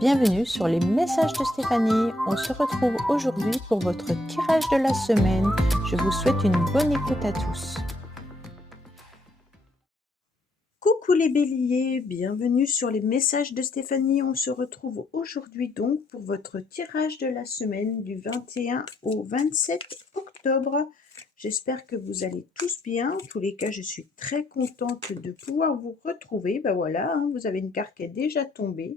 Bienvenue sur les messages de Stéphanie. On se retrouve aujourd'hui pour votre tirage de la semaine. Je vous souhaite une bonne écoute à tous. Coucou les béliers, bienvenue sur les messages de Stéphanie. On se retrouve aujourd'hui donc pour votre tirage de la semaine du 21 au 27 octobre. J'espère que vous allez tous bien. En tous les cas, je suis très contente de pouvoir vous retrouver. Ben voilà, vous avez une carte qui est déjà tombée.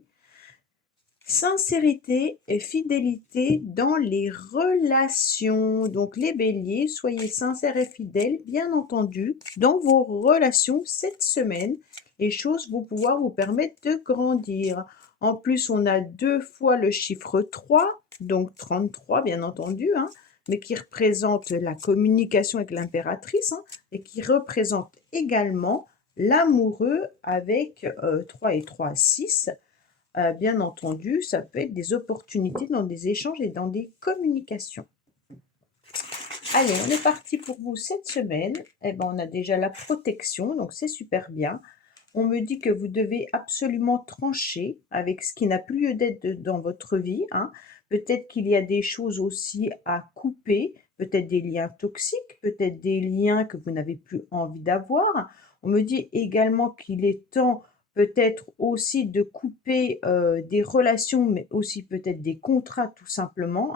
Sincérité et fidélité dans les relations. Donc les béliers, soyez sincères et fidèles, bien entendu, dans vos relations cette semaine. Les choses vont pouvoir vous permettre de grandir. En plus, on a 2 fois le chiffre 3, donc 33 bien entendu, mais qui représente la communication avec l'impératrice, et qui représente également l'amoureux avec 3 et 3, 6. Bien entendu, ça peut être des opportunités dans des échanges et dans des communications. Allez, on est parti pour vous cette semaine. On a déjà la protection, donc c'est super bien. On me dit que vous devez absolument trancher avec ce qui n'a plus lieu d'être dans votre vie. Peut-être qu'il y a des choses aussi à couper, peut-être des liens toxiques, peut-être des liens que vous n'avez plus envie d'avoir. On me dit également qu'il est temps peut-être aussi de couper des relations, mais aussi peut-être des contrats tout simplement.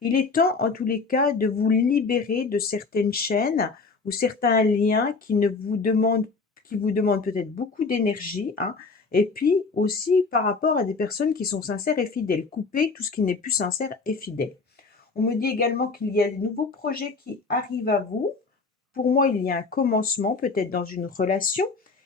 Il est temps en tous les cas de vous libérer de certaines chaînes ou certains liens qui vous demandent peut-être beaucoup d'énergie, et puis aussi par rapport à des personnes qui sont sincères et fidèles. Couper tout ce qui n'est plus sincère et fidèle. On me dit également qu'il y a de nouveaux projets qui arrivent à vous. Pour moi, il y a un commencement, peut-être dans une relation.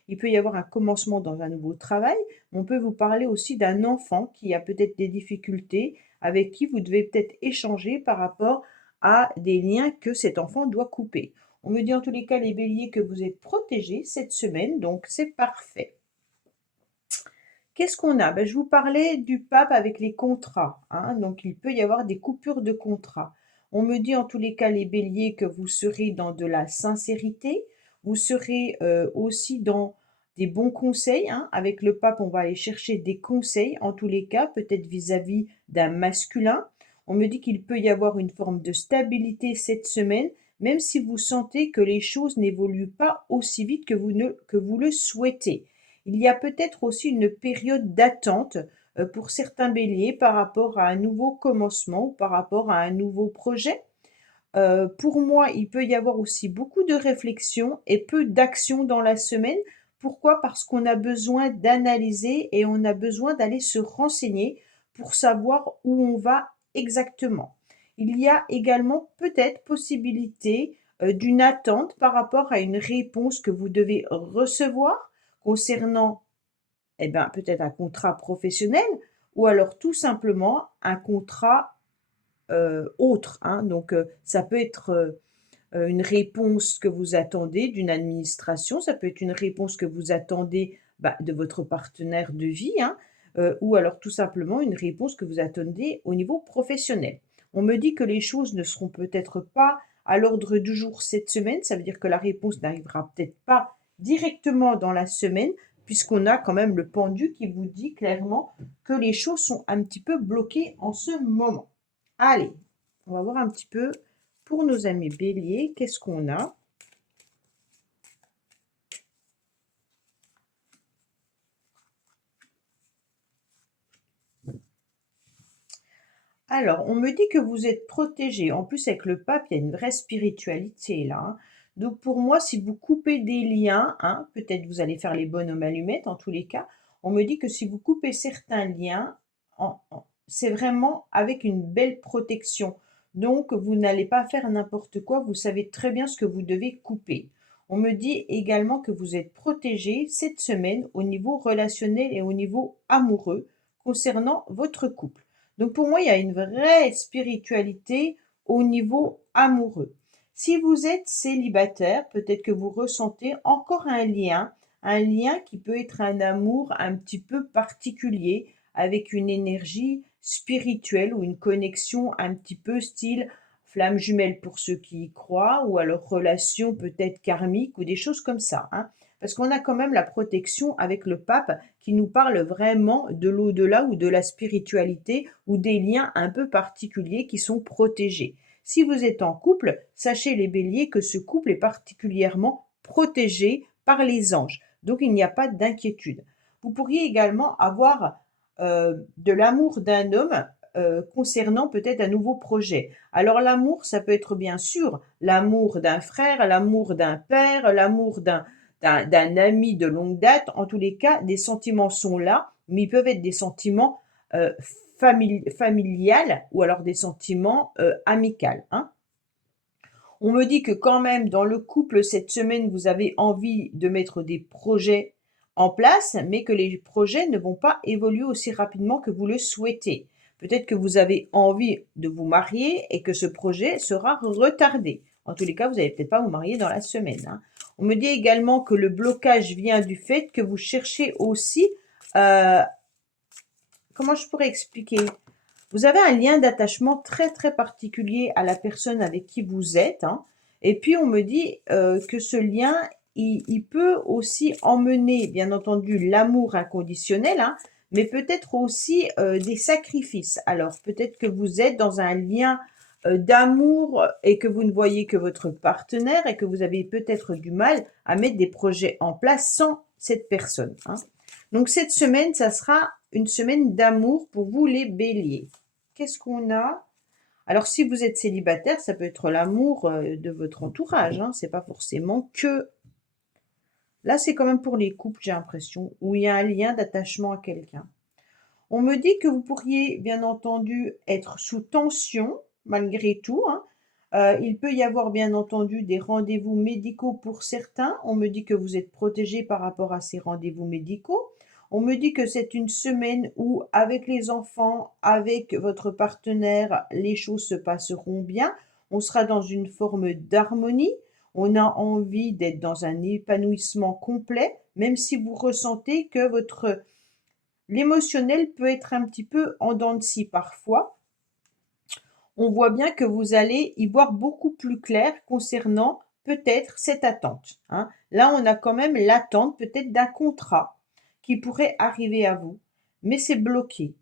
Il peut y avoir un commencement dans un nouveau travail. On peut vous parler aussi d'un enfant qui a peut-être des difficultés, avec qui vous devez peut-être échanger par rapport à des liens que cet enfant doit couper. On me dit en tous les cas, les béliers, que vous êtes protégés cette semaine, donc c'est parfait. Qu'est-ce qu'on a? Je vous parlais du pape avec les contrats, donc il peut y avoir des coupures de contrats. On me dit en tous les cas, les béliers, que vous serez dans de la sincérité, vous serez aussi dans des bons conseils. Avec le pape, on va aller chercher des conseils, en tous les cas, peut-être vis-à-vis d'un masculin. On me dit qu'il peut y avoir une forme de stabilité cette semaine, même si vous sentez que les choses n'évoluent pas aussi vite que vous le souhaitez. Il y a peut-être aussi une période d'attente pour certains béliers par rapport à un nouveau commencement ou par rapport à un nouveau projet. Pour moi, il peut y avoir aussi beaucoup de réflexion et peu d'action dans la semaine. Pourquoi? Parce qu'on a besoin d'analyser et on a besoin d'aller se renseigner pour savoir où on va exactement. Il y a également peut-être possibilité d'une attente par rapport à une réponse que vous devez recevoir concernant peut-être un contrat professionnel ou alors tout simplement un contrat autre. Donc ça peut être une réponse que vous attendez d'une administration, ça peut être une réponse que vous attendez de votre partenaire de vie, ou alors tout simplement une réponse que vous attendez au niveau professionnel. On me dit que les choses ne seront peut-être pas à l'ordre du jour cette semaine, ça veut dire que la réponse n'arrivera peut-être pas directement dans la semaine, puisqu'on a quand même le pendu qui vous dit clairement que les choses sont un petit peu bloquées en ce moment. Allez, on va voir un petit peu pour nos amis béliers, qu'est-ce qu'on a? Alors, on me dit que vous êtes protégés. En plus, avec le pape, il y a une vraie spiritualité là. Donc, pour moi, si vous coupez des liens, peut-être vous allez faire les bonnes allumettes en tous les cas. On me dit que si vous coupez certains liens, c'est vraiment avec une belle protection. Donc, vous n'allez pas faire n'importe quoi. Vous savez très bien ce que vous devez couper. On me dit également que vous êtes protégés cette semaine au niveau relationnel et au niveau amoureux concernant votre couple. Donc pour moi, il y a une vraie spiritualité au niveau amoureux. Si vous êtes célibataire, peut-être que vous ressentez encore un lien qui peut être un amour un petit peu particulier, avec une énergie spirituelle ou une connexion un petit peu style flamme jumelle pour ceux qui y croient, ou alors relation peut-être karmique ou des choses comme ça. parce qu'on a quand même la protection avec le pape qui nous parle vraiment de l'au-delà ou de la spiritualité ou des liens un peu particuliers qui sont protégés. Si vous êtes en couple, sachez les béliers que ce couple est particulièrement protégé par les anges. Donc il n'y a pas d'inquiétude. Vous pourriez également avoir de l'amour d'un homme concernant peut-être un nouveau projet. Alors l'amour, ça peut être bien sûr l'amour d'un frère, l'amour d'un père, l'amour d'un ami de longue date. En tous les cas, des sentiments sont là, mais ils peuvent être des sentiments familiales ou alors des sentiments amicaux. Hein. On me dit que quand même dans le couple cette semaine, vous avez envie de mettre des projets en place, mais que les projets ne vont pas évoluer aussi rapidement que vous le souhaitez. Peut-être que vous avez envie de vous marier et que ce projet sera retardé. En tous les cas, vous n'allez peut-être pas vous marier dans la semaine. Hein. On me dit également que le blocage vient du fait que vous cherchez aussi, comment je pourrais expliquer? Vous avez un lien d'attachement très très particulier à la personne avec qui vous êtes. Hein. Et puis on me dit que ce lien, il peut aussi emmener, bien entendu, l'amour inconditionnel, hein, mais peut-être aussi des sacrifices. Alors peut-être que vous êtes dans un lien d'amour et que vous ne voyez que votre partenaire et que vous avez peut-être du mal à mettre des projets en place sans cette personne. Hein. Donc cette semaine, ça sera une semaine d'amour pour vous les béliers. Qu'est-ce qu'on a? Alors si vous êtes célibataire, ça peut être l'amour de votre entourage. Hein. C'est pas forcément que... Là, c'est quand même pour les couples, j'ai l'impression, où il y a un lien d'attachement à quelqu'un. On me dit que vous pourriez, bien entendu, être sous tension, malgré tout. Hein. Il peut y avoir, bien entendu, des rendez-vous médicaux pour certains. On me dit que vous êtes protégé par rapport à ces rendez-vous médicaux. On me dit que c'est une semaine où, avec les enfants, avec votre partenaire, les choses se passeront bien. On sera dans une forme d'harmonie. On a envie d'être dans un épanouissement complet, même si vous ressentez que l'émotionnel peut être un petit peu en dents de scie parfois. On voit bien que vous allez y voir beaucoup plus clair concernant peut-être cette attente. Hein. Là, on a quand même l'attente peut-être d'un contrat qui pourrait arriver à vous, mais c'est bloqué.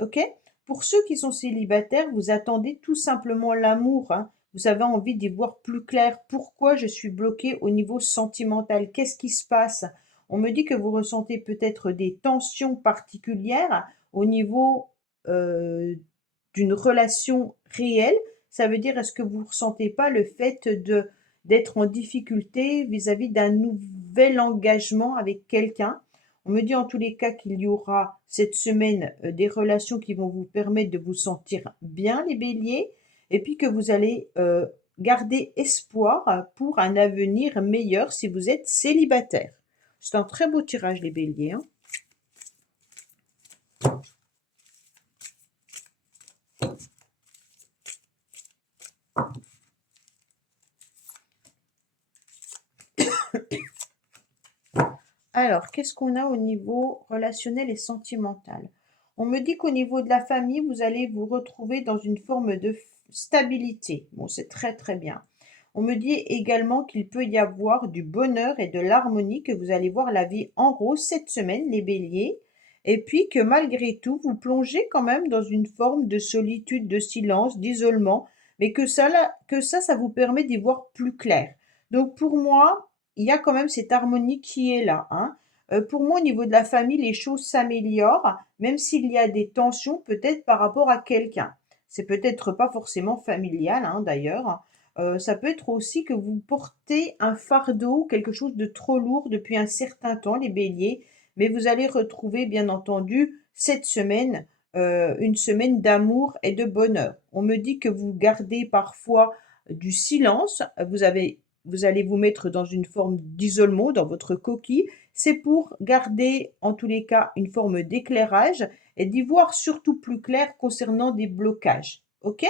Ok? Pour ceux qui sont célibataires, vous attendez tout simplement l'amour. Hein. Vous avez envie d'y voir plus clair. Pourquoi je suis bloqué au niveau sentimental? Qu'est-ce qui se passe? On me dit que vous ressentez peut-être des tensions particulières au niveau d'une relation réelle. Ça veut dire, est-ce que vous ne ressentez pas le fait d'être en difficulté vis-à-vis d'un nouvel engagement avec quelqu'un? On me dit en tous les cas qu'il y aura cette semaine des relations qui vont vous permettre de vous sentir bien, les béliers, et puis que vous allez garder espoir pour un avenir meilleur si vous êtes célibataire. C'est un très beau tirage, les béliers. Hein. Alors, qu'est-ce qu'on a au niveau relationnel et sentimental? On me dit qu'au niveau de la famille, vous allez vous retrouver dans une forme de stabilité. Bon, c'est très très bien. On me dit également qu'il peut y avoir du bonheur et de l'harmonie, que vous allez voir la vie en rose cette semaine, les béliers. Et puis que malgré tout, vous plongez quand même dans une forme de solitude, de silence, d'isolement, mais que ça vous permet d'y voir plus clair. Donc pour moi, il y a quand même cette harmonie qui est là. Hein. Pour moi, au niveau de la famille, les choses s'améliorent, même s'il y a des tensions peut-être par rapport à quelqu'un. C'est peut-être pas forcément familial, hein, d'ailleurs. Ça peut être aussi que vous portez un fardeau, quelque chose de trop lourd depuis un certain temps, les béliers, mais vous allez retrouver, bien entendu, cette semaine, une semaine d'amour et de bonheur. On me dit que vous gardez parfois du silence, vous allez vous mettre dans une forme d'isolement, dans votre coquille. C'est pour garder, en tous les cas, une forme d'éclairage et d'y voir surtout plus clair concernant des blocages. Ok?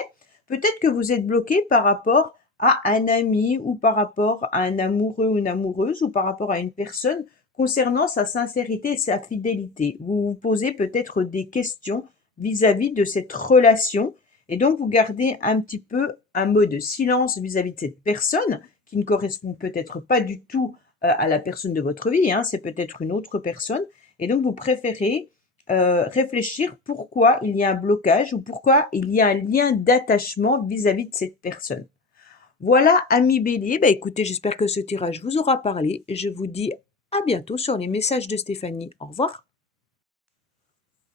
Peut-être que vous êtes bloqué par rapport à un ami ou par rapport à un amoureux ou une amoureuse ou par rapport à une personne concernant sa sincérité et sa fidélité. Vous vous posez peut-être des questions vis-à-vis de cette relation et donc vous gardez un petit peu un mode de silence vis-à-vis de cette personne qui ne correspond peut-être pas du tout à la personne de votre vie, hein, c'est peut-être une autre personne et donc vous préférez, réfléchir pourquoi il y a un blocage ou pourquoi il y a un lien d'attachement vis-à-vis de cette personne. Voilà, amis Bélier, bah, écoutez, j'espère que ce tirage vous aura parlé. Je vous dis à bientôt sur les messages de Stéphanie. Au revoir.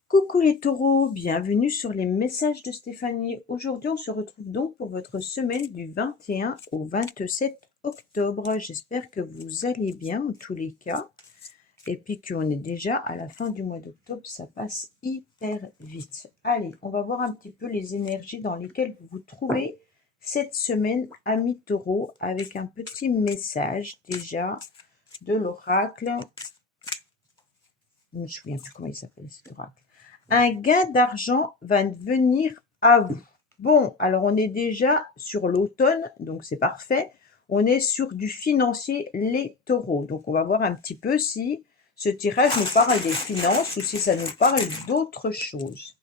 Coucou les taureaux, bienvenue sur les messages de Stéphanie. Aujourd'hui, on se retrouve donc pour votre semaine du 21 au 27 octobre. J'espère que vous allez bien en tous les cas. Et puis qu'on est déjà à la fin du mois d'octobre, ça passe hyper vite. Allez, on va voir un petit peu les énergies dans lesquelles vous vous trouvez cette semaine, amis taureaux, avec un petit message déjà de l'oracle. Je ne me souviens plus comment il s'appelle cet oracle. Un gain d'argent va venir à vous. Bon, alors on est déjà sur l'automne, donc c'est parfait. On est sur du financier, les taureaux. Donc on va voir un petit peu si ce tirage nous parle des finances ou si ça nous parle d'autre chose.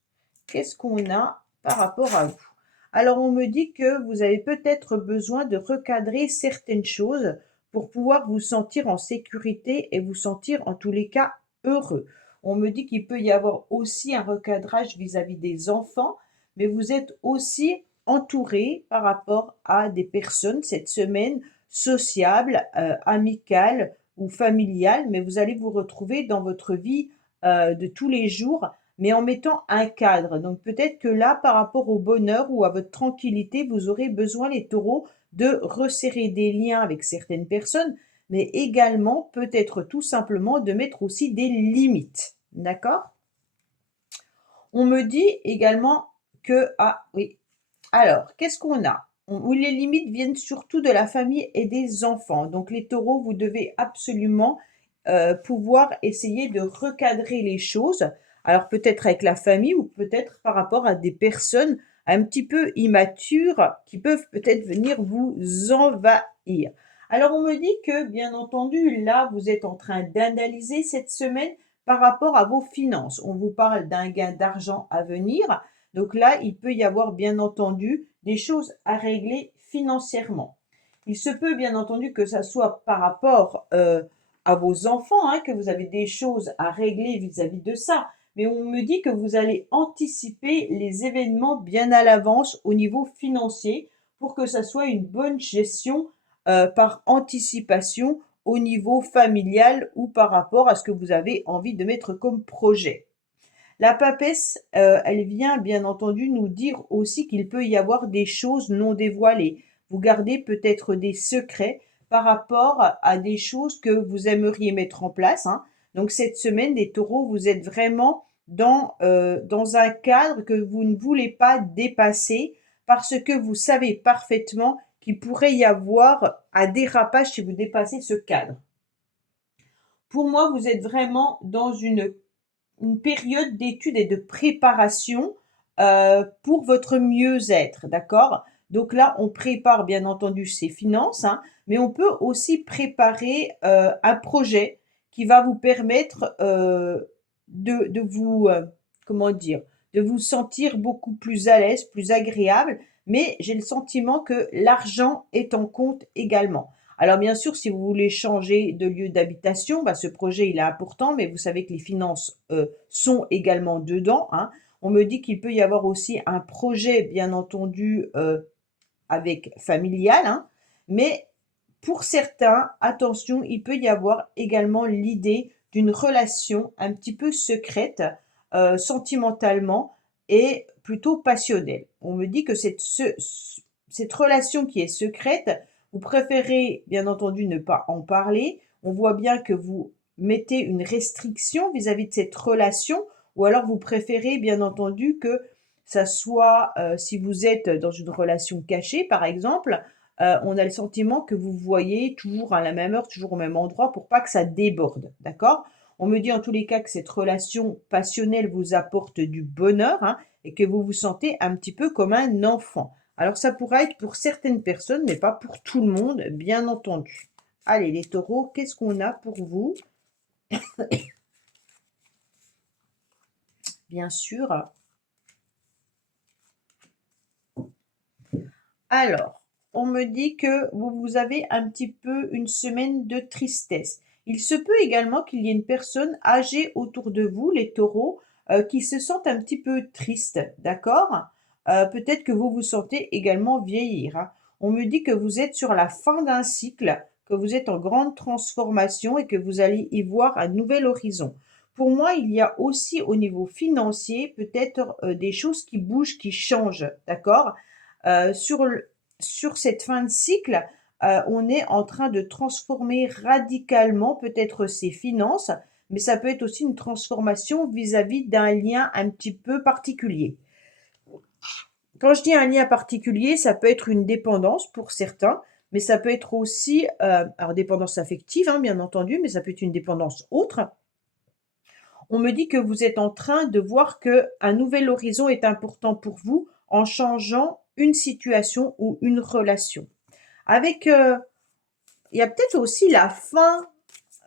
Qu'est-ce qu'on a par rapport à vous? Alors on me dit que vous avez peut-être besoin de recadrer certaines choses pour pouvoir vous sentir en sécurité et vous sentir en tous les cas heureux. On me dit qu'il peut y avoir aussi un recadrage vis-à-vis des enfants, mais vous êtes aussi entouré par rapport à des personnes cette semaine sociables, amicales ou familiales, mais vous allez vous retrouver dans votre vie de tous les jours, mais en mettant un cadre. Donc peut-être que là, par rapport au bonheur ou à votre tranquillité, vous aurez besoin, les taureaux, de resserrer des liens avec certaines personnes, mais également peut-être tout simplement de mettre aussi des limites. D'accord? On me dit également que, ah oui, alors, qu'est-ce qu'on a? Où les limites viennent surtout de la famille et des enfants. Donc les taureaux, vous devez absolument pouvoir essayer de recadrer les choses. Alors peut-être avec la famille ou peut-être par rapport à des personnes un petit peu immatures qui peuvent peut-être venir vous envahir. Alors on me dit que, bien entendu, là, vous êtes en train d'analyser cette semaine par rapport à vos finances. On vous parle d'un gain d'argent à venir. Donc là, il peut y avoir, bien entendu, des choses à régler financièrement. Il se peut, bien entendu, que ça soit par rapport à vos enfants, hein, que vous avez des choses à régler vis-à-vis de ça. Mais on me dit que vous allez anticiper les événements bien à l'avance au niveau financier pour que ça soit une bonne gestion par anticipation au niveau familial ou par rapport à ce que vous avez envie de mettre comme projet. La papesse, elle vient bien entendu nous dire aussi qu'il peut y avoir des choses non dévoilées. Vous gardez peut-être des secrets par rapport à des choses que vous aimeriez mettre en place, hein. Donc cette semaine, les taureaux, vous êtes vraiment dans un cadre que vous ne voulez pas dépasser parce que vous savez parfaitement qu'il pourrait y avoir un dérapage si vous dépassez ce cadre. Pour moi, vous êtes vraiment dans une période d'étude et de préparation pour votre mieux-être, d'accord? Donc là, on prépare bien entendu ses finances, hein, mais on peut aussi préparer un projet qui va vous permettre de vous, comment dire, de vous sentir beaucoup plus à l'aise, plus agréable, mais j'ai le sentiment que l'argent est en compte également. Alors bien sûr, si vous voulez changer de lieu d'habitation, bah, ce projet il est important, mais vous savez que les finances sont également dedans, hein. On me dit qu'il peut y avoir aussi un projet, bien entendu, avec familial, hein, mais pour certains, attention, il peut y avoir également l'idée d'une relation un petit peu secrète, sentimentalement et plutôt passionnelle. On me dit que cette relation qui est secrète, vous préférez bien entendu ne pas en parler. On voit bien que vous mettez une restriction vis-à-vis de cette relation ou alors vous préférez bien entendu que ça soit, si vous êtes dans une relation cachée par exemple, on a le sentiment que vous voyez toujours à la même heure, toujours au même endroit pour pas que ça déborde, d'accord? On me dit en tous les cas que cette relation passionnelle vous apporte du bonheur, hein, et que vous vous sentez un petit peu comme un enfant. Alors ça pourra être pour certaines personnes, mais pas pour tout le monde, bien entendu. Allez les taureaux, qu'est-ce qu'on a pour vous? Bien sûr. Alors, on me dit que vous avez un petit peu une semaine de tristesse. Il se peut également qu'il y ait une personne âgée autour de vous, les taureaux, qui se sentent un petit peu tristes, d'accord? Peut-être que vous vous sentez également vieillir, hein. On me dit que vous êtes sur la fin d'un cycle, que vous êtes en grande transformation et que vous allez y voir un nouvel horizon. Pour moi, il y a aussi au niveau financier peut-être des choses qui bougent, qui changent, d'accord? Sur cette fin de cycle, on est en train de transformer radicalement peut-être ses finances, mais ça peut être aussi une transformation vis-à-vis d'un lien un petit peu particulier. Quand je dis un lien particulier, ça peut être une dépendance pour certains, mais ça peut être aussi, alors dépendance affective, hein, bien entendu, mais ça peut être une dépendance autre. On me dit que vous êtes en train de voir qu'un nouvel horizon est important pour vous en changeant une situation ou une relation. Avec, il y a peut-être aussi la fin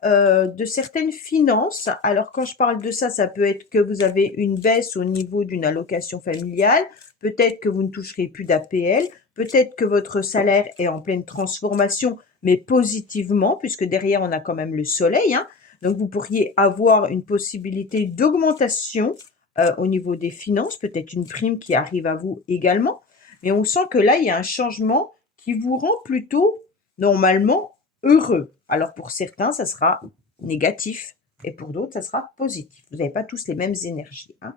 de certaines finances. Alors quand je parle de ça, ça peut être que vous avez une baisse au niveau d'une allocation familiale, peut-être que vous ne toucherez plus d'APL, peut-être que votre salaire est en pleine transformation, mais positivement, puisque derrière on a quand même le soleil, hein. Donc vous pourriez avoir une possibilité d'augmentation au niveau des finances, peut-être une prime qui arrive à vous également. Mais on sent que là, il y a un changement qui vous rend plutôt normalement heureux. Alors pour certains, ça sera négatif et pour d'autres, ça sera positif. Vous n'avez pas tous les mêmes énergies, hein.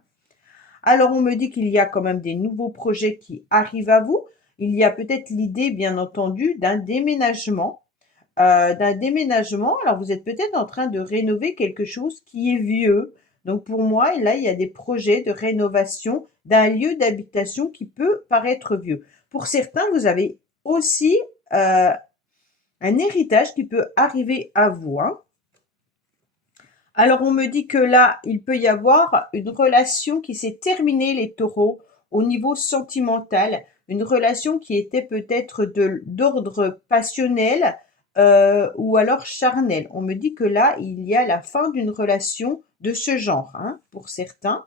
Alors on me dit qu'il y a quand même des nouveaux projets qui arrivent à vous. Il y a peut-être l'idée, bien entendu, d'un déménagement. Alors vous êtes peut-être en train de rénover quelque chose qui est vieux. Donc pour moi, là, il y a des projets de rénovation d'un lieu d'habitation qui peut paraître vieux. Pour certains, vous avez aussi un héritage qui peut arriver à vous, hein. Alors on me dit que là, il peut y avoir une relation qui s'est terminée, les taureaux, au niveau sentimental, une relation qui était peut-être d'ordre passionnel ou alors charnel. On me dit que là, il y a la fin d'une relation de ce genre, hein, pour certains.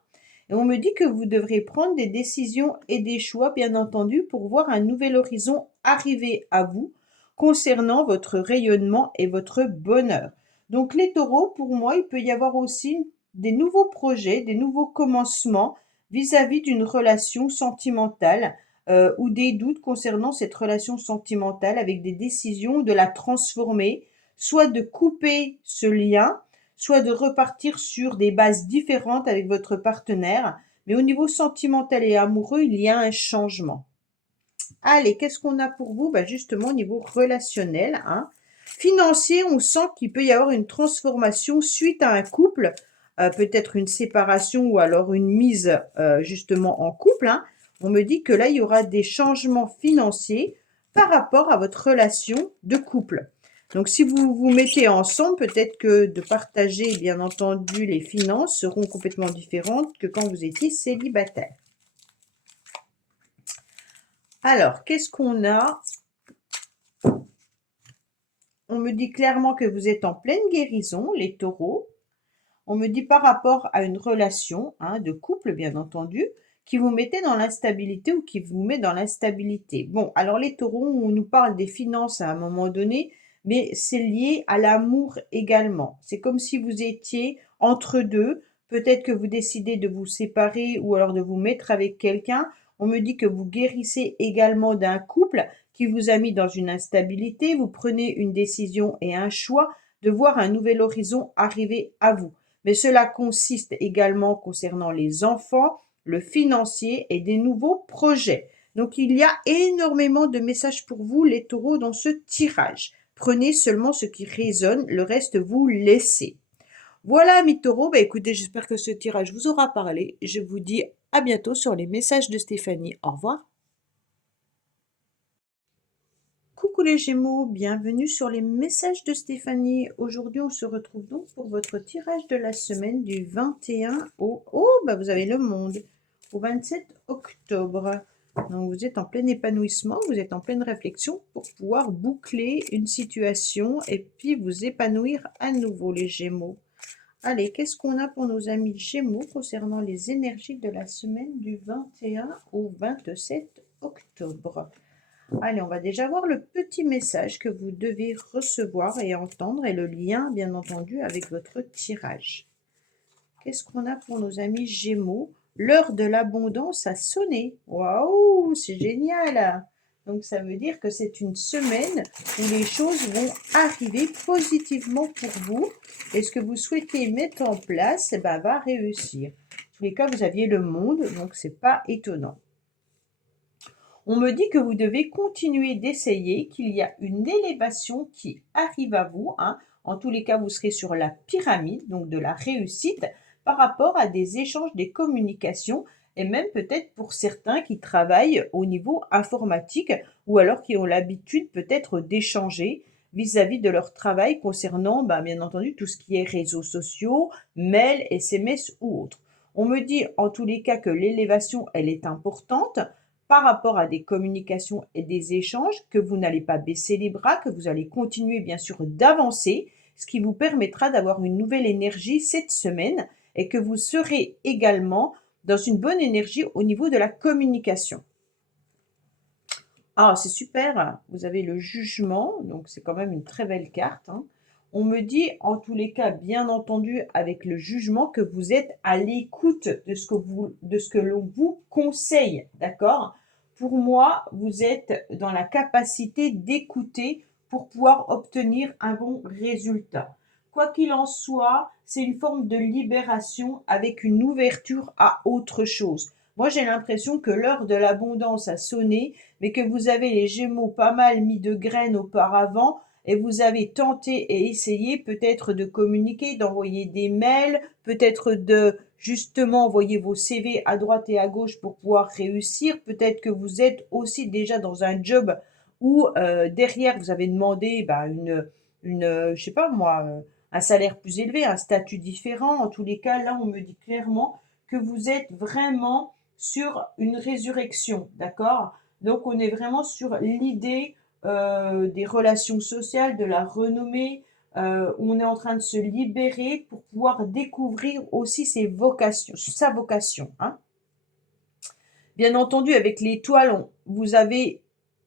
Et on me dit que vous devrez prendre des décisions et des choix, bien entendu, pour voir un nouvel horizon arriver à vous concernant votre rayonnement et votre bonheur. Donc les taureaux, pour moi, il peut y avoir aussi des nouveaux projets, des nouveaux commencements vis-à-vis d'une relation sentimentale ou des doutes concernant cette relation sentimentale avec des décisions de la transformer, soit de couper ce lien, soit de repartir sur des bases différentes avec votre partenaire. Mais au niveau sentimental et amoureux, il y a un changement. Allez, qu'est-ce qu'on a pour vous? Bah justement, au niveau relationnel, hein. Financier, on sent qu'il peut y avoir une transformation suite à un couple, peut-être une séparation ou alors une mise justement en couple, hein. On me dit que là, il y aura des changements financiers par rapport à votre relation de couple. Donc, si vous vous mettez ensemble, peut-être que de partager, bien entendu, les finances seront complètement différentes que quand vous étiez célibataire. Alors, qu'est-ce qu'on a? On me dit clairement que vous êtes en pleine guérison, les taureaux. On me dit par rapport à une relation, hein, de couple, bien entendu, qui vous mettait dans l'instabilité ou qui vous met dans l'instabilité. Bon, alors les taureaux, on nous parle des finances à un moment donné, mais c'est lié à l'amour également. C'est comme si vous étiez entre deux. Peut-être que vous décidez de vous séparer ou alors de vous mettre avec quelqu'un. On me dit que vous guérissez également d'un couple qui vous a mis dans une instabilité. Vous prenez une décision et un choix de voir un nouvel horizon arriver à vous. Mais cela consiste également concernant les enfants, le financier et des nouveaux projets. Donc il y a énormément de messages pour vous, les taureaux, dans ce tirage. Prenez seulement ce qui résonne, le reste vous laissez. Voilà, amis taureaux, bah écoutez, j'espère que ce tirage vous aura parlé. Je vous dis à bientôt sur les messages de Stéphanie. Au revoir. Coucou les Gémeaux, bienvenue sur les messages de Stéphanie. Aujourd'hui, on se retrouve donc pour votre tirage de la semaine du 21 au... Oh, bah vous avez le monde. Au 27 octobre. Donc vous êtes en plein épanouissement, vous êtes en pleine réflexion pour pouvoir boucler une situation et puis vous épanouir à nouveau les Gémeaux. Allez, qu'est-ce qu'on a pour nos amis Gémeaux concernant les énergies de la semaine du 21 au 27 octobre? Allez, on va déjà voir le petit message que vous devez recevoir et entendre et le lien, bien entendu, avec votre tirage. Qu'est-ce qu'on a pour nos amis Gémeaux? L'heure de l'abondance a sonné. Waouh, c'est génial! Donc ça veut dire que c'est une semaine où les choses vont arriver positivement pour vous et ce que vous souhaitez mettre en place, eh ben, va réussir. En tous les cas, vous aviez le monde, donc c'est pas étonnant. On me dit que vous devez continuer d'essayer, qu'il y a une élévation qui arrive à vous, hein. En tous les cas, vous serez sur la pyramide, donc de la réussite, par rapport à des échanges, des communications, et même peut-être pour certains qui travaillent au niveau informatique, ou alors qui ont l'habitude peut-être d'échanger vis-à-vis de leur travail concernant, bien entendu, tout ce qui est réseaux sociaux, mails, SMS ou autres. On me dit en tous les cas que l'élévation, elle est importante par rapport à des communications et des échanges, que vous n'allez pas baisser les bras, que vous allez continuer bien sûr d'avancer, ce qui vous permettra d'avoir une nouvelle énergie cette semaine et que vous serez également dans une bonne énergie au niveau de la communication. Ah, c'est super, vous avez le jugement, donc c'est quand même une très belle carte, hein. On me dit, en tous les cas, bien entendu, avec le jugement, que vous êtes à l'écoute de ce que l'on vous conseille, d'accord? Pour moi, vous êtes dans la capacité d'écouter pour pouvoir obtenir un bon résultat. Quoi qu'il en soit, c'est une forme de libération avec une ouverture à autre chose. Moi, j'ai l'impression que l'heure de l'abondance a sonné, mais que vous avez les Gémeaux pas mal mis de graines auparavant et vous avez tenté et essayé peut-être de communiquer, d'envoyer des mails, peut-être de justement envoyer vos CV à droite et à gauche pour pouvoir réussir. Peut-être que vous êtes aussi déjà dans un job où derrière vous avez demandé je sais pas moi, un salaire plus élevé, un statut différent. En tous les cas, là, on me dit clairement que vous êtes vraiment sur une résurrection, d'accord? Donc, on est vraiment sur l'idée des relations sociales, de la renommée. On est en train de se libérer pour pouvoir découvrir aussi ses vocations, sa vocation, hein. Bien entendu, avec l'étoile, vous avez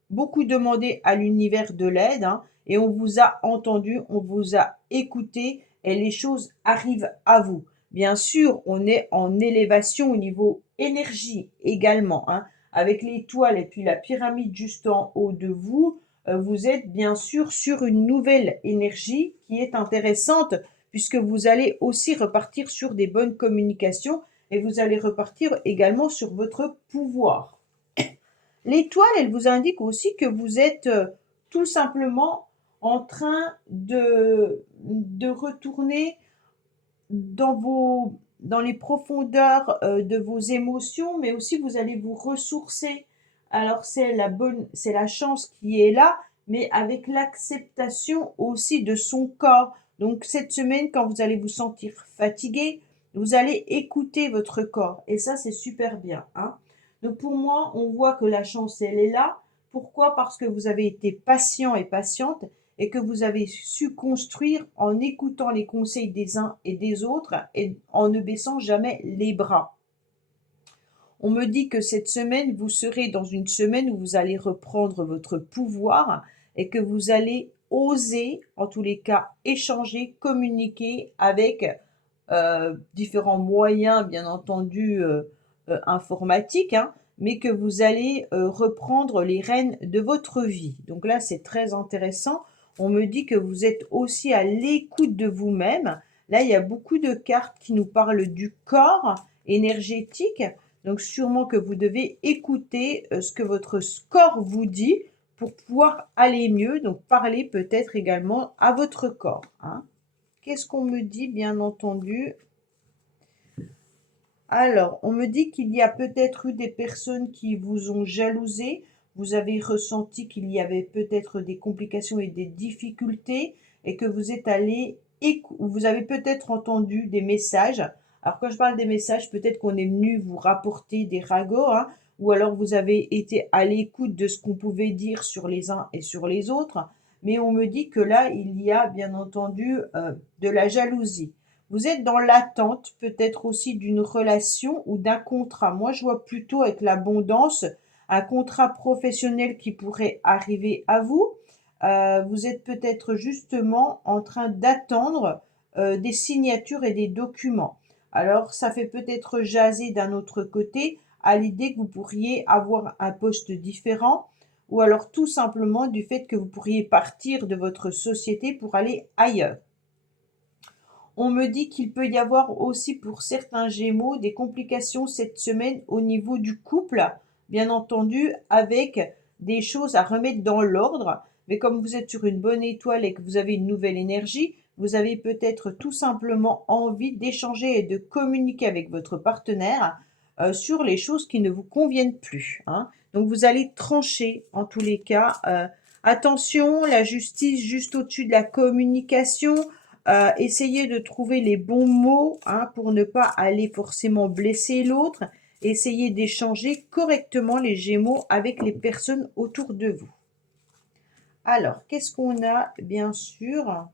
beaucoup demandé à l'univers de l'aide, hein, et on vous a entendu, on vous a écouté et les choses arrivent à vous. Bien sûr, on est en élévation au niveau énergie également, hein, avec l'étoile et puis la pyramide juste en haut de vous. Vous êtes bien sûr sur une nouvelle énergie qui est intéressante puisque vous allez aussi repartir sur des bonnes communications et vous allez repartir également sur votre pouvoir. L'étoile, elle vous indique aussi que vous êtes tout simplement en train de retourner dans les profondeurs de vos émotions, mais aussi vous allez vous ressourcer. Alors c'est la chance qui est là, mais avec l'acceptation aussi de son corps. Donc cette semaine, quand vous allez vous sentir fatigué, vous allez écouter votre corps. Et ça, c'est super bien, hein. Donc pour moi, on voit que la chance, elle est là. Pourquoi? Parce que vous avez été patient et patiente et que vous avez su construire en écoutant les conseils des uns et des autres et en ne baissant jamais les bras. On me dit que cette semaine, vous serez dans une semaine où vous allez reprendre votre pouvoir et que vous allez oser, en tous les cas, échanger, communiquer avec différents moyens, bien entendu, informatiques, hein, mais que vous allez reprendre les rênes de votre vie. Donc là, c'est très intéressant. On me dit que vous êtes aussi à l'écoute de vous-même. Là, il y a beaucoup de cartes qui nous parlent du corps énergétique. Donc sûrement que vous devez écouter ce que votre corps vous dit pour pouvoir aller mieux. Donc parler peut-être également à votre corps, hein. Qu'est-ce qu'on me dit, bien entendu? Alors, on me dit qu'il y a peut-être eu des personnes qui vous ont jalousé. Vous avez ressenti qu'il y avait peut-être des complications et des difficultés et que vous êtes allé, vous avez peut-être entendu des messages. Alors, quand je parle des messages, peut-être qu'on est venu vous rapporter des ragots, hein, ou alors vous avez été à l'écoute de ce qu'on pouvait dire sur les uns et sur les autres. Mais on me dit que là, il y a bien entendu de la jalousie. Vous êtes dans l'attente peut-être aussi d'une relation ou d'un contrat. Moi, je vois plutôt avec l'abondance, un contrat professionnel qui pourrait arriver à vous. Vous êtes peut-être justement en train d'attendre des signatures et des documents. Alors, ça fait peut-être jaser d'un autre côté à l'idée que vous pourriez avoir un poste différent ou alors tout simplement du fait que vous pourriez partir de votre société pour aller ailleurs. On me dit qu'il peut y avoir aussi pour certains Gémeaux des complications cette semaine au niveau du couple, bien entendu, avec des choses à remettre dans l'ordre. Mais comme vous êtes sur une bonne étoile et que vous avez une nouvelle énergie, vous avez peut-être tout simplement envie d'échanger et de communiquer avec votre partenaire sur les choses qui ne vous conviennent plus, hein. Donc vous allez trancher en tous les cas. Attention, la justice juste au-dessus de la communication. Essayez de trouver les bons mots, hein, pour ne pas aller forcément blesser l'autre. Essayez d'échanger correctement les Gémeaux avec les personnes autour de vous. Alors, qu'est-ce qu'on a? Bien sûr,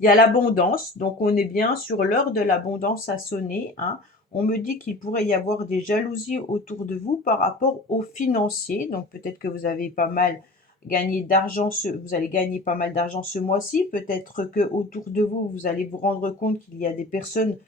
il y a l'abondance, donc on est bien sur l'heure de l'abondance à sonner, hein. On me dit qu'il pourrait y avoir des jalousies autour de vous par rapport aux financiers. Donc peut-être que vous avez pas mal gagné d'argent, vous allez gagner pas mal d'argent ce mois-ci. Peut-être que autour de vous, vous allez vous rendre compte qu'il y a des personnes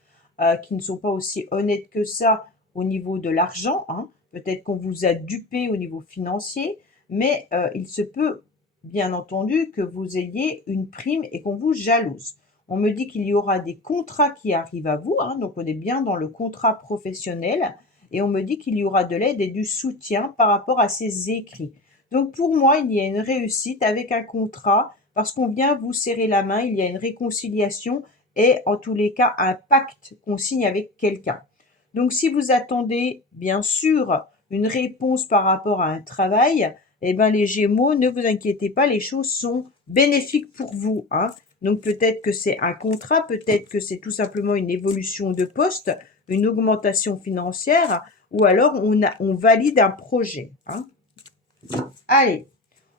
qui ne sont pas aussi honnêtes que ça au niveau de l'argent, hein. Peut-être qu'on vous a dupé au niveau financier, mais il se peut bien entendu que vous ayez une prime et qu'on vous jalouse. On me dit qu'il y aura des contrats qui arrivent à vous, hein, donc on est bien dans le contrat professionnel, et on me dit qu'il y aura de l'aide et du soutien par rapport à ces écrits. Donc pour moi, il y a une réussite avec un contrat parce qu'on vient vous serrer la main, il y a une réconciliation et en tous les cas un pacte qu'on signe avec quelqu'un. Donc si vous attendez bien sûr une réponse par rapport à un travail, eh ben les Gémeaux, ne vous inquiétez pas, les choses sont bénéfiques pour vous, hein. Donc peut-être que c'est un contrat, peut-être que c'est tout simplement une évolution de poste, une augmentation financière, ou alors on valide un projet, hein. Allez,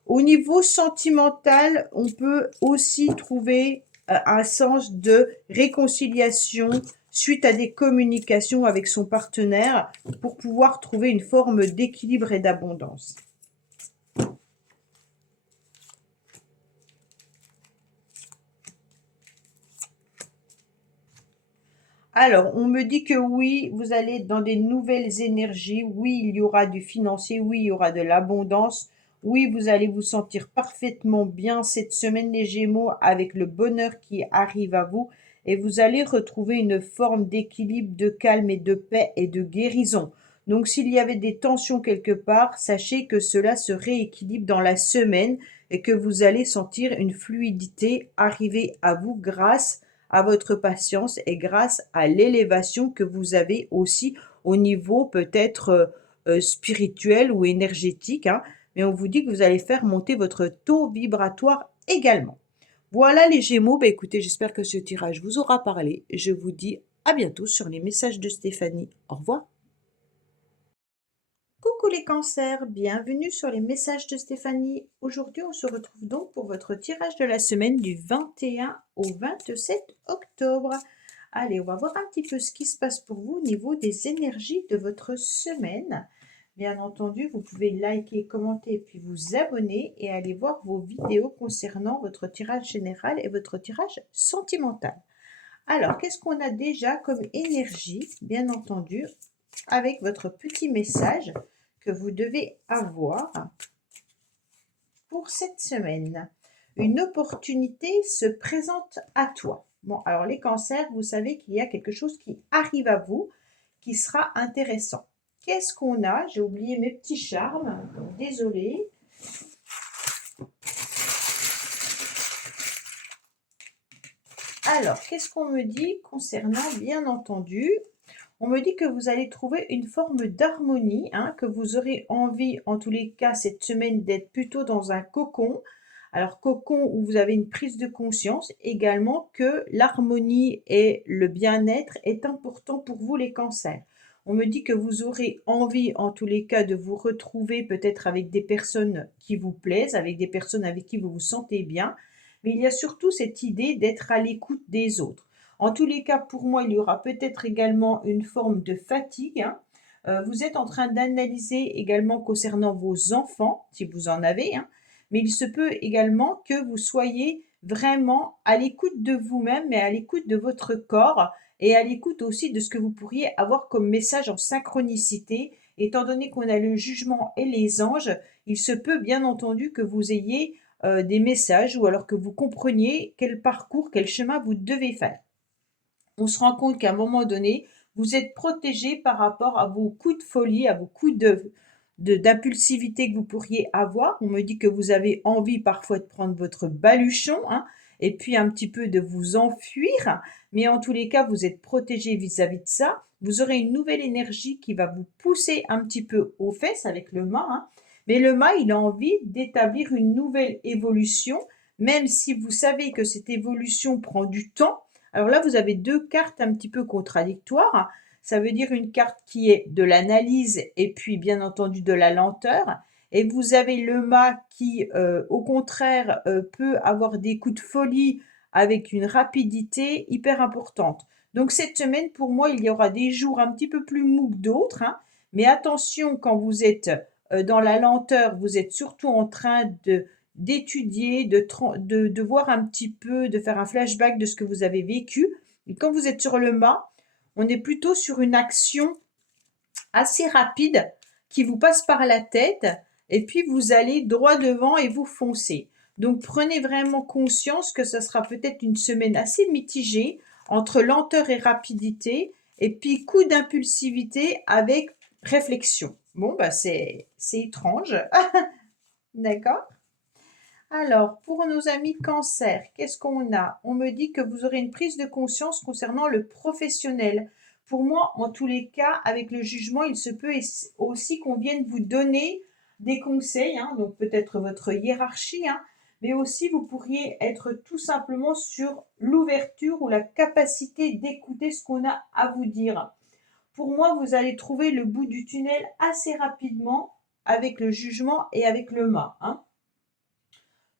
au niveau sentimental, on peut aussi trouver un sens de réconciliation suite à des communications avec son partenaire pour pouvoir trouver une forme d'équilibre et d'abondance. Alors, on me dit que oui, vous allez être dans des nouvelles énergies. Oui, il y aura du financier. Oui, il y aura de l'abondance. Oui, vous allez vous sentir parfaitement bien cette semaine, les Gémeaux, avec le bonheur qui arrive à vous. Et vous allez retrouver une forme d'équilibre, de calme et de paix et de guérison. Donc, s'il y avait des tensions quelque part, sachez que cela se rééquilibre dans la semaine et que vous allez sentir une fluidité arriver à vous grâce à votre patience et grâce à l'élévation que vous avez aussi au niveau peut-être spirituel ou énergétique, hein. Mais on vous dit que vous allez faire monter votre taux vibratoire également. Voilà les Gémeaux, bah écoutez, j'espère que ce tirage vous aura parlé. Je vous dis à bientôt sur les messages de Stéphanie. Au revoir. Coucou les cancers, bienvenue sur les messages de Stéphanie. Aujourd'hui, on se retrouve donc pour votre tirage de la semaine du 21 au 27 octobre. Allez, on va voir un petit peu ce qui se passe pour vous au niveau des énergies de votre semaine. Bien entendu, vous pouvez liker, commenter, puis vous abonner et aller voir vos vidéos concernant votre tirage général et votre tirage sentimental. Alors, qu'est-ce qu'on a déjà comme énergie, bien entendu, avec votre petit message que vous devez avoir pour cette semaine? Une opportunité se présente à toi. Bon, alors les cancers, vous savez qu'il y a quelque chose qui arrive à vous qui sera intéressant. Qu'est-ce qu'on a? J'ai oublié mes petits charmes, donc désolée. Alors, qu'est-ce qu'on me dit concernant, bien entendu, on me dit que vous allez trouver une forme d'harmonie, hein, que vous aurez envie, en tous les cas, cette semaine, d'être plutôt dans un cocon. Alors, cocon où vous avez une prise de conscience également que l'harmonie et le bien-être est important pour vous, les cancers. On me dit que vous aurez envie, en tous les cas, de vous retrouver peut-être avec des personnes qui vous plaisent, avec des personnes avec qui vous vous sentez bien. Mais il y a surtout cette idée d'être à l'écoute des autres. En tous les cas, pour moi, il y aura peut-être également une forme de fatigue, hein. Vous êtes en train d'analyser également concernant vos enfants, si vous en avez, hein, mais il se peut également que vous soyez vraiment à l'écoute de vous-même, mais à l'écoute de votre corps et à l'écoute aussi de ce que vous pourriez avoir comme message en synchronicité. Étant donné qu'on a le jugement et les anges, il se peut bien entendu que vous ayez des messages ou alors que vous compreniez quel parcours, quel chemin vous devez faire. On se rend compte qu'à un moment donné, vous êtes protégé par rapport à vos coups de folie, à vos coups d'impulsivité que vous pourriez avoir. On me dit que vous avez envie parfois de prendre votre baluchon, hein, et puis un petit peu de vous enfuir. Mais en tous les cas, vous êtes protégé vis-à-vis de ça. Vous aurez une nouvelle énergie qui va vous pousser un petit peu aux fesses avec le mât, hein. Mais le mât, il a envie d'établir une nouvelle évolution, même si vous savez que cette évolution prend du temps. Alors là, vous avez deux cartes un petit peu contradictoires. Ça veut dire une carte qui est de l'analyse et puis bien entendu de la lenteur. Et vous avez le mât qui, au contraire, peut avoir des coups de folie avec une rapidité hyper importante. Donc cette semaine, pour moi, il y aura des jours un petit peu plus mous que d'autres, hein. Mais attention, quand vous êtes dans la lenteur, vous êtes surtout en train d'étudier, de voir un petit peu, de faire un flashback de ce que vous avez vécu. Et quand vous êtes sur le mât, on est plutôt sur une action assez rapide qui vous passe par la tête et puis vous allez droit devant et vous foncez. Donc prenez vraiment conscience que ça sera peut-être une semaine assez mitigée entre lenteur et rapidité et puis coup d'impulsivité avec réflexion. Bon, bah c'est étrange. D'accord? Alors, pour nos amis cancer, qu'est-ce qu'on a? On me dit que vous aurez une prise de conscience concernant le professionnel. Pour moi, en tous les cas, avec le jugement, il se peut aussi qu'on vienne vous donner des conseils, hein, donc peut-être votre hiérarchie, hein, mais aussi vous pourriez être tout simplement sur l'ouverture ou la capacité d'écouter ce qu'on a à vous dire. Pour moi, vous allez trouver le bout du tunnel assez rapidement avec le jugement et avec le mât, hein.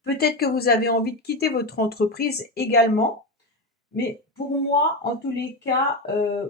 Peut-être que vous avez envie de quitter votre entreprise également, mais pour moi, en tous les cas,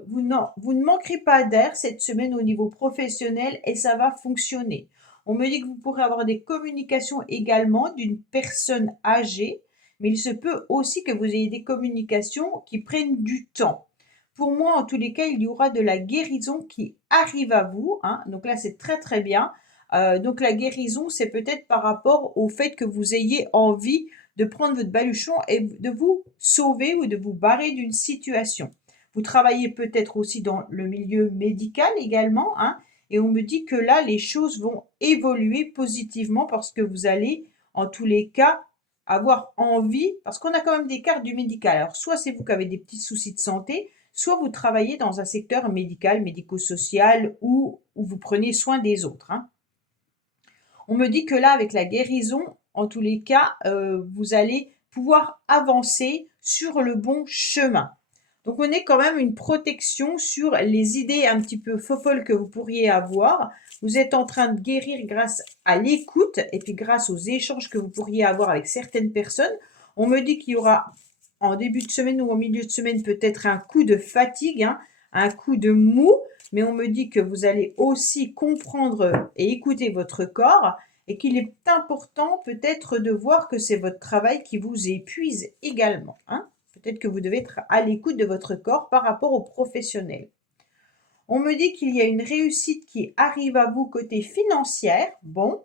vous ne manquerez pas d'air cette semaine au niveau professionnel et ça va fonctionner. On me dit que vous pourrez avoir des communications également d'une personne âgée, mais il se peut aussi que vous ayez des communications qui prennent du temps. Pour moi, en tous les cas, il y aura de la guérison qui arrive à vous, hein. Donc là, c'est très très bien. Donc la guérison, c'est peut-être par rapport au fait que vous ayez envie de prendre votre baluchon et de vous sauver ou de vous barrer d'une situation. Vous travaillez peut-être aussi dans le milieu médical également, hein, et on me dit que là, les choses vont évoluer positivement parce que vous allez, en tous les cas, avoir envie, parce qu'on a quand même des cartes du médical. Alors, soit c'est vous qui avez des petits soucis de santé, soit vous travaillez dans un secteur médical, médico-social, où vous prenez soin des autres, hein. On me dit que là, avec la guérison, en tous les cas, vous allez pouvoir avancer sur le bon chemin. Donc, on est quand même une protection sur les idées un petit peu folles que vous pourriez avoir. Vous êtes en train de guérir grâce à l'écoute et puis grâce aux échanges que vous pourriez avoir avec certaines personnes. On me dit qu'il y aura en début de semaine ou en milieu de semaine peut-être un coup de fatigue, hein, un coup de mou, mais on me dit que vous allez aussi comprendre et écouter votre corps et qu'il est important peut-être de voir que c'est votre travail qui vous épuise également, hein. Peut-être que vous devez être à l'écoute de votre corps par rapport aux professionnels. On me dit qu'il y a une réussite qui arrive à vous côté financière. Bon,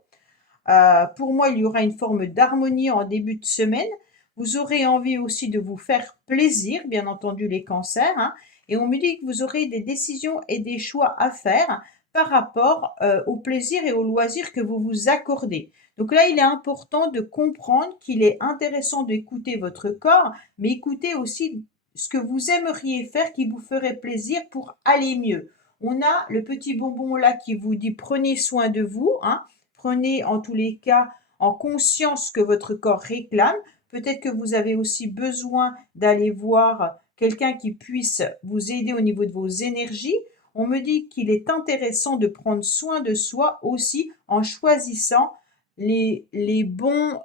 pour moi, il y aura une forme d'harmonie en début de semaine. Vous aurez envie aussi de vous faire plaisir, bien entendu les cancers, hein, et on me dit que vous aurez des décisions et des choix à faire par rapport au plaisir et au loisir que vous vous accordez. Donc là, il est important de comprendre qu'il est intéressant d'écouter votre corps, mais écoutez aussi ce que vous aimeriez faire qui vous ferait plaisir pour aller mieux. On a le petit bonbon là qui vous dit prenez soin de vous, hein. Prenez en tous les cas en conscience ce que votre corps réclame. Peut-être que vous avez aussi besoin d'aller voir quelqu'un qui puisse vous aider au niveau de vos énergies. On me dit qu'il est intéressant de prendre soin de soi aussi en choisissant les bons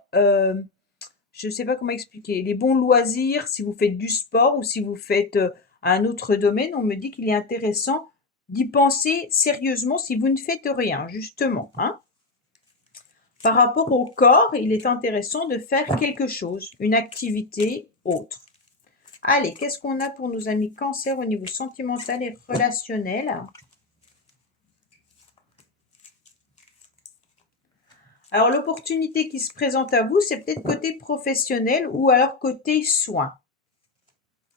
je ne sais pas comment expliquer, les bons loisirs, si vous faites du sport ou si vous faites un autre domaine, on me dit qu'il est intéressant d'y penser sérieusement si vous ne faites rien, justement, hein. Par rapport au corps, il est intéressant de faire quelque chose, une activité autre. Allez, qu'est-ce qu'on a pour nos amis Cancer au niveau sentimental et relationnel? Alors, l'opportunité qui se présente à vous, c'est peut-être côté professionnel ou alors côté soin.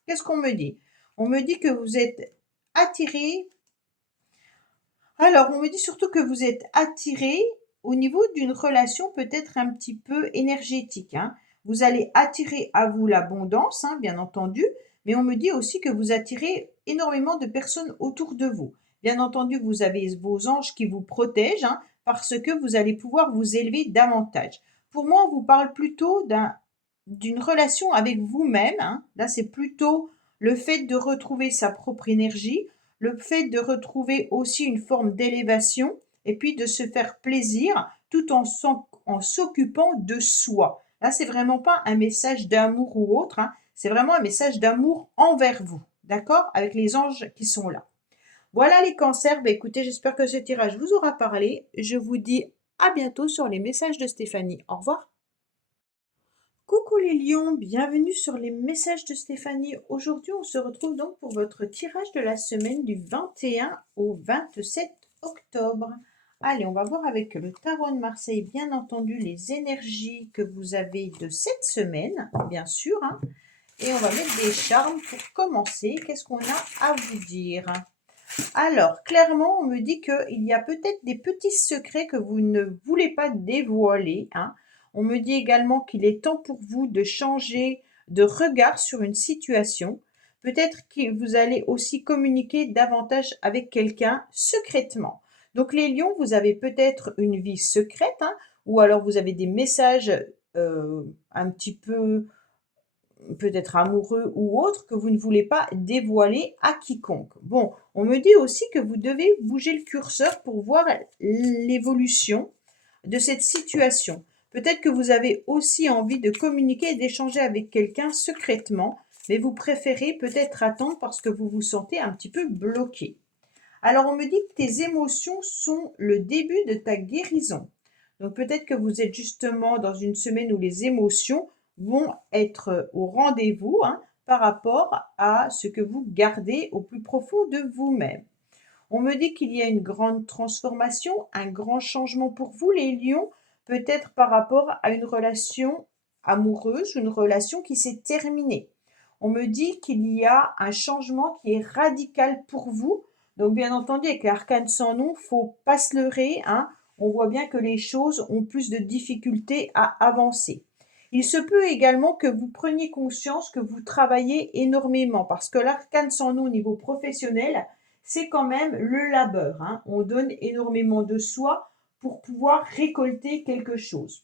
Qu'est-ce qu'on me dit? On me dit que vous êtes attiré. Alors, on me dit surtout que vous êtes attiré au niveau d'une relation peut-être un petit peu énergétique, hein. Vous allez attirer à vous l'abondance, hein, bien entendu, mais on me dit aussi que vous attirez énormément de personnes autour de vous. Bien entendu, vous avez vos anges qui vous protègent, hein, parce que vous allez pouvoir vous élever davantage. Pour moi, on vous parle plutôt d'une relation avec vous-même, hein. Là, c'est plutôt le fait de retrouver sa propre énergie, le fait de retrouver aussi une forme d'élévation et puis de se faire plaisir tout en s'occupant de soi. Là, c'est vraiment pas un message d'amour ou autre, hein, c'est vraiment un message d'amour envers vous, d'accord? Avec les anges qui sont là. Voilà les cancers, bah, écoutez, j'espère que ce tirage vous aura parlé. Je vous dis à bientôt sur les messages de Stéphanie. Au revoir. Coucou les lions, bienvenue sur les messages de Stéphanie. Aujourd'hui, on se retrouve donc pour votre tirage de la semaine du 21 au 27 octobre. Allez, on va voir avec le tarot de Marseille, bien entendu, les énergies que vous avez de cette semaine, bien sûr, hein. Et on va mettre des charmes pour commencer. Qu'est-ce qu'on a à vous dire? Alors, clairement, on me dit qu'il y a peut-être des petits secrets que vous ne voulez pas dévoiler, hein. On me dit également qu'il est temps pour vous de changer de regard sur une situation. Peut-être que vous allez aussi communiquer davantage avec quelqu'un secrètement. Donc les lions, vous avez peut-être une vie secrète, hein, ou alors vous avez des messages un petit peu peut-être amoureux ou autre, que vous ne voulez pas dévoiler à quiconque. Bon, on me dit aussi que vous devez bouger le curseur pour voir l'évolution de cette situation. Peut-être que vous avez aussi envie de communiquer et d'échanger avec quelqu'un secrètement, mais vous préférez peut-être attendre parce que vous vous sentez un petit peu bloqué. Alors on me dit que tes émotions sont le début de ta guérison. Donc peut-être que vous êtes justement dans une semaine où les émotions vont être au rendez-vous, hein, par rapport à ce que vous gardez au plus profond de vous-même. On me dit qu'il y a une grande transformation, un grand changement pour vous les lions, peut-être par rapport à une relation amoureuse, une relation qui s'est terminée. On me dit qu'il y a un changement qui est radical pour vous. Donc bien entendu, avec l'arcane sans nom, faut pas se leurrer, hein. On voit bien que les choses ont plus de difficultés à avancer. Il se peut également que vous preniez conscience que vous travaillez énormément parce que l'arcane sans nom au niveau professionnel, c'est quand même le labeur, hein. On donne énormément de soi pour pouvoir récolter quelque chose.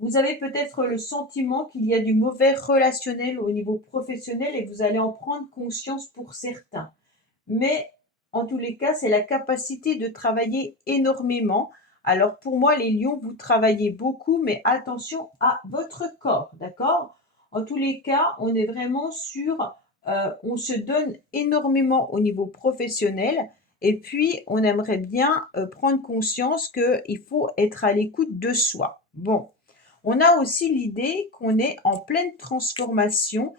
Vous avez peut-être le sentiment qu'il y a du mauvais relationnel au niveau professionnel et vous allez en prendre conscience pour certains. Mais en tous les cas, c'est la capacité de travailler énormément. Alors pour moi, les lions, vous travaillez beaucoup, mais attention à votre corps, d'accord? En tous les cas, on est vraiment sur, on se donne énormément au niveau professionnel et puis on aimerait bien prendre conscience qu'il faut être à l'écoute de soi. Bon, on a aussi l'idée qu'on est en pleine transformation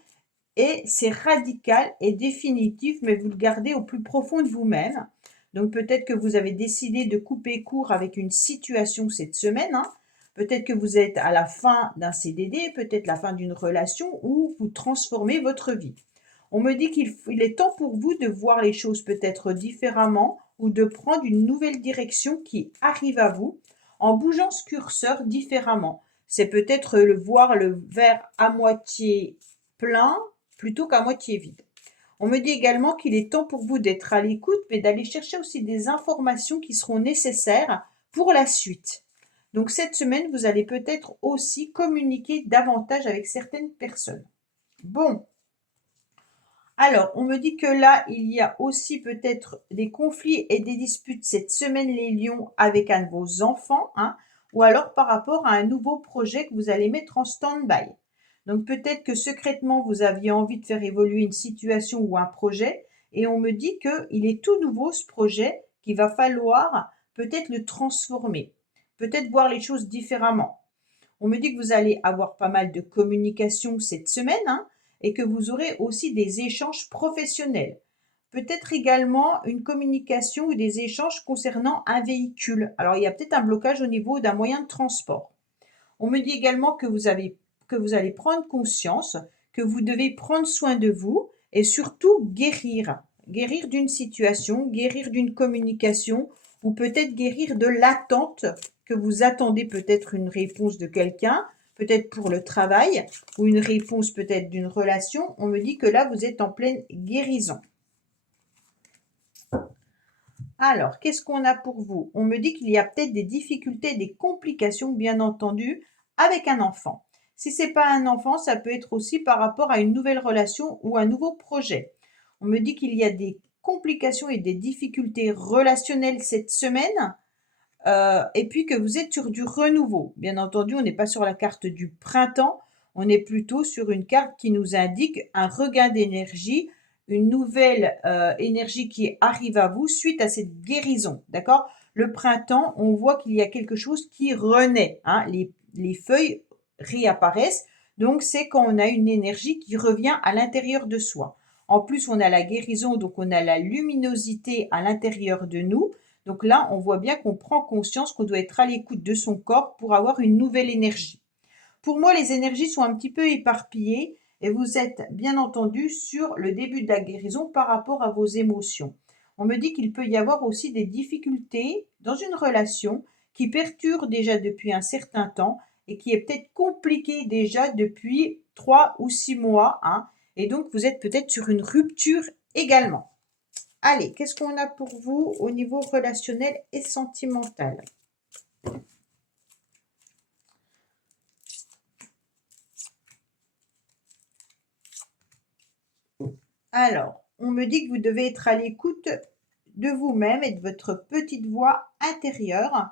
et c'est radical et définitif, mais vous le gardez au plus profond de vous-même. Donc peut-être que vous avez décidé de couper court avec une situation cette semaine, hein. Peut-être que vous êtes à la fin d'un CDD, peut-être la fin d'une relation où vous transformez votre vie. On me dit qu'il est temps pour vous de voir les choses peut-être différemment ou de prendre une nouvelle direction qui arrive à vous en bougeant ce curseur différemment. C'est peut-être le voir le verre à moitié plein plutôt qu'à moitié vide. On me dit également qu'il est temps pour vous d'être à l'écoute, mais d'aller chercher aussi des informations qui seront nécessaires pour la suite. Donc cette semaine, vous allez peut-être aussi communiquer davantage avec certaines personnes. Bon. Alors, on me dit que là, il y a aussi peut-être des conflits et des disputes cette semaine, les lions, avec un de vos enfants, hein. ou alors par rapport à un nouveau projet que vous allez mettre en stand-by. Donc peut-être que secrètement, vous aviez envie de faire évoluer une situation ou un projet, et on me dit qu'il est tout nouveau ce projet, qu'il va falloir peut-être le transformer, peut-être voir les choses différemment. On me dit que vous allez avoir pas mal de communication cette semaine, hein, et que vous aurez aussi des échanges professionnels. Peut-être également une communication ou des échanges concernant un véhicule. Alors, il y a peut-être un blocage au niveau d'un moyen de transport. On me dit également que vous allez prendre conscience, que vous devez prendre soin de vous et surtout guérir. Guérir d'une situation, guérir d'une communication ou peut-être guérir de l'attente que vous attendez peut-être une réponse de quelqu'un, peut-être pour le travail ou une réponse peut-être d'une relation. On me dit que là, vous êtes en pleine guérison. Alors, qu'est-ce qu'on a pour vous? On me dit qu'il y a peut-être des difficultés, des complications, bien entendu, avec un enfant. Si ce n'est pas un enfant, ça peut être aussi par rapport à une nouvelle relation ou un nouveau projet. On me dit qu'il y a des complications et des difficultés relationnelles cette semaine, et puis que vous êtes sur du renouveau. Bien entendu, on n'est pas sur la carte du printemps, on est plutôt sur une carte qui nous indique un regain d'énergie, une nouvelle énergie qui arrive à vous suite à cette guérison, d'accord? Le printemps, on voit qu'il y a quelque chose qui renaît, hein, les feuilles réapparaissent, donc c'est quand on a une énergie qui revient à l'intérieur de soi. En plus, on a la guérison, donc on a la luminosité à l'intérieur de nous. Donc là, on voit bien qu'on prend conscience qu'on doit être à l'écoute de son corps pour avoir une nouvelle énergie. Pour moi, les énergies sont un petit peu éparpillées et vous êtes bien entendu sur le début de la guérison par rapport à vos émotions. On me dit qu'il peut y avoir aussi des difficultés dans une relation qui perturbe déjà depuis un certain temps et qui est peut-être compliquée déjà depuis 3 ou 6 mois, hein, et donc vous êtes peut-être sur une rupture également. Allez, qu'est-ce qu'on a pour vous au niveau relationnel et sentimental? Alors, on me dit que vous devez être à l'écoute de vous-même et de votre petite voix intérieure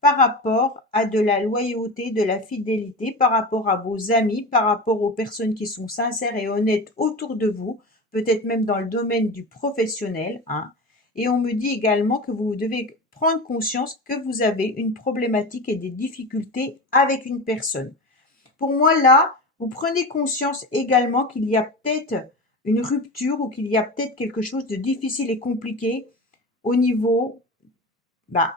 par rapport à de la loyauté, de la fidélité, par rapport à vos amis, par rapport aux personnes qui sont sincères et honnêtes autour de vous, peut-être même dans le domaine du professionnel, hein. Et on me dit également que vous devez prendre conscience que vous avez une problématique et des difficultés avec une personne. Pour moi, là, vous prenez conscience également qu'il y a peut-être une rupture ou qu'il y a peut-être quelque chose de difficile et compliqué au niveau,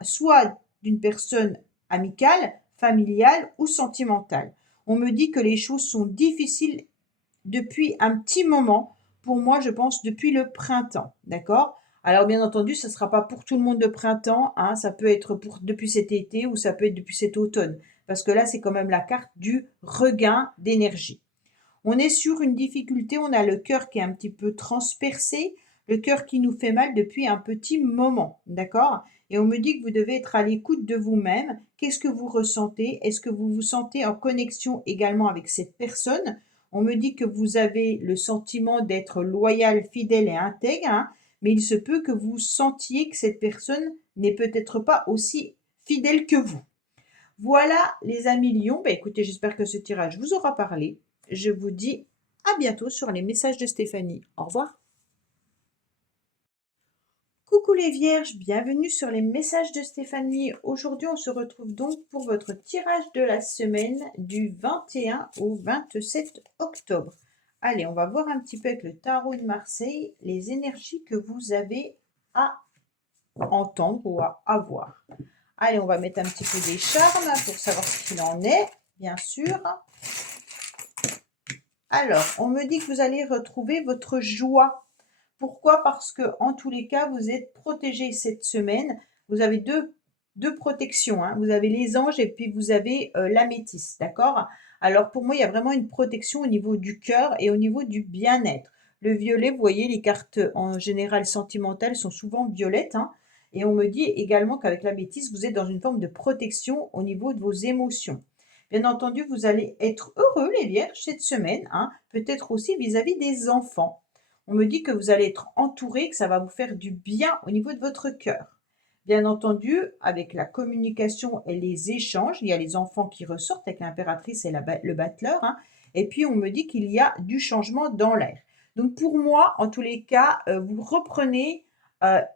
soit d'une personne amicale, familiale ou sentimentale. On me dit que les choses sont difficiles depuis un petit moment. Pour moi, je pense depuis le printemps, d'accord? Alors bien entendu, ce ne sera pas pour tout le monde le printemps, hein, ça peut être depuis cet été ou ça peut être depuis cet automne, parce que là, c'est quand même la carte du regain d'énergie. On est sur une difficulté, on a le cœur qui est un petit peu transpercé, le cœur qui nous fait mal depuis un petit moment, d'accord? Et on me dit que vous devez être à l'écoute de vous-même. Qu'est-ce que vous ressentez? Est-ce que vous vous sentez en connexion également avec cette personne? On me dit que vous avez le sentiment d'être loyal, fidèle et intègre, hein, mais il se peut que vous sentiez que cette personne n'est peut-être pas aussi fidèle que vous. Voilà les amis lions, écoutez, j'espère que ce tirage vous aura parlé. Je vous dis à bientôt sur les messages de Stéphanie. Au revoir. Coucou les vierges, bienvenue sur les messages de Stéphanie. Aujourd'hui, on se retrouve donc pour votre tirage de la semaine du 21 au 27 octobre. Allez, on va voir un petit peu avec le tarot de Marseille les énergies que vous avez à entendre ou à avoir. Allez, on va mettre un petit peu des charmes pour savoir ce qu'il en est, bien sûr. Alors, on me dit que vous allez retrouver votre joie. Pourquoi? Parce que en tous les cas, vous êtes protégé cette semaine. Vous avez deux protections, hein. Vous avez les anges et puis vous avez l'améthyste, d'accord? Alors pour moi, il y a vraiment une protection au niveau du cœur et au niveau du bien-être. Le violet, vous voyez, les cartes en général sentimentales sont souvent violettes, hein. Et on me dit également qu'avec l'améthyste, vous êtes dans une forme de protection au niveau de vos émotions. Bien entendu, vous allez être heureux, les vierges, cette semaine, hein, peut-être aussi vis-à-vis des enfants. On me dit que vous allez être entouré, que ça va vous faire du bien au niveau de votre cœur. Bien entendu, avec la communication et les échanges, il y a les enfants qui ressortent avec l'impératrice et le battleur, hein, et puis on me dit qu'il y a du changement dans l'air. Donc pour moi, en tous les cas, vous reprenez,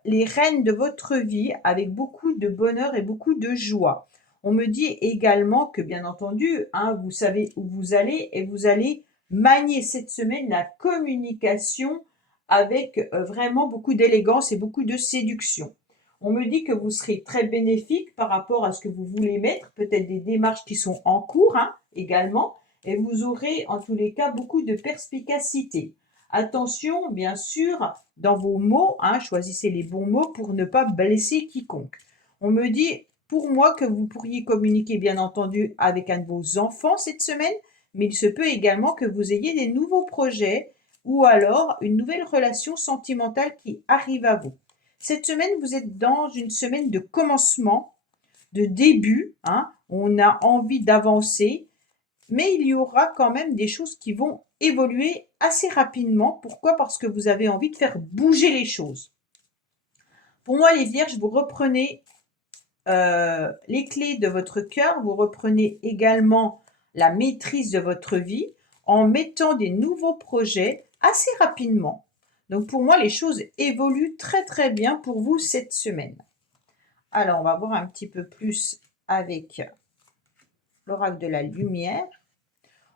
les rênes de votre vie avec beaucoup de bonheur et beaucoup de joie. On me dit également que bien entendu, hein, vous savez où vous allez et vous allez manier cette semaine la communication avec, vraiment beaucoup d'élégance et beaucoup de séduction. On me dit que vous serez très bénéfique par rapport à ce que vous voulez mettre, peut-être des démarches qui sont en cours, hein, également, et vous aurez en tous les cas beaucoup de perspicacité. Attention, bien sûr, dans vos mots, hein, choisissez les bons mots pour ne pas blesser quiconque. On me dit, pour moi, que vous pourriez communiquer, bien entendu, avec un de vos enfants cette semaine, mais il se peut également que vous ayez des nouveaux projets ou alors une nouvelle relation sentimentale qui arrive à vous. Cette semaine, vous êtes dans une semaine de commencement, de début, hein. On a envie d'avancer, mais il y aura quand même des choses qui vont évoluer assez rapidement. Pourquoi? Parce que vous avez envie de faire bouger les choses. Pour moi, les vierges, vous reprenez les clés de votre cœur, vous reprenez également la maîtrise de votre vie en mettant des nouveaux projets assez rapidement. Donc pour moi, les choses évoluent très très bien pour vous cette semaine. Alors, on va voir un petit peu plus avec l'oracle de la lumière.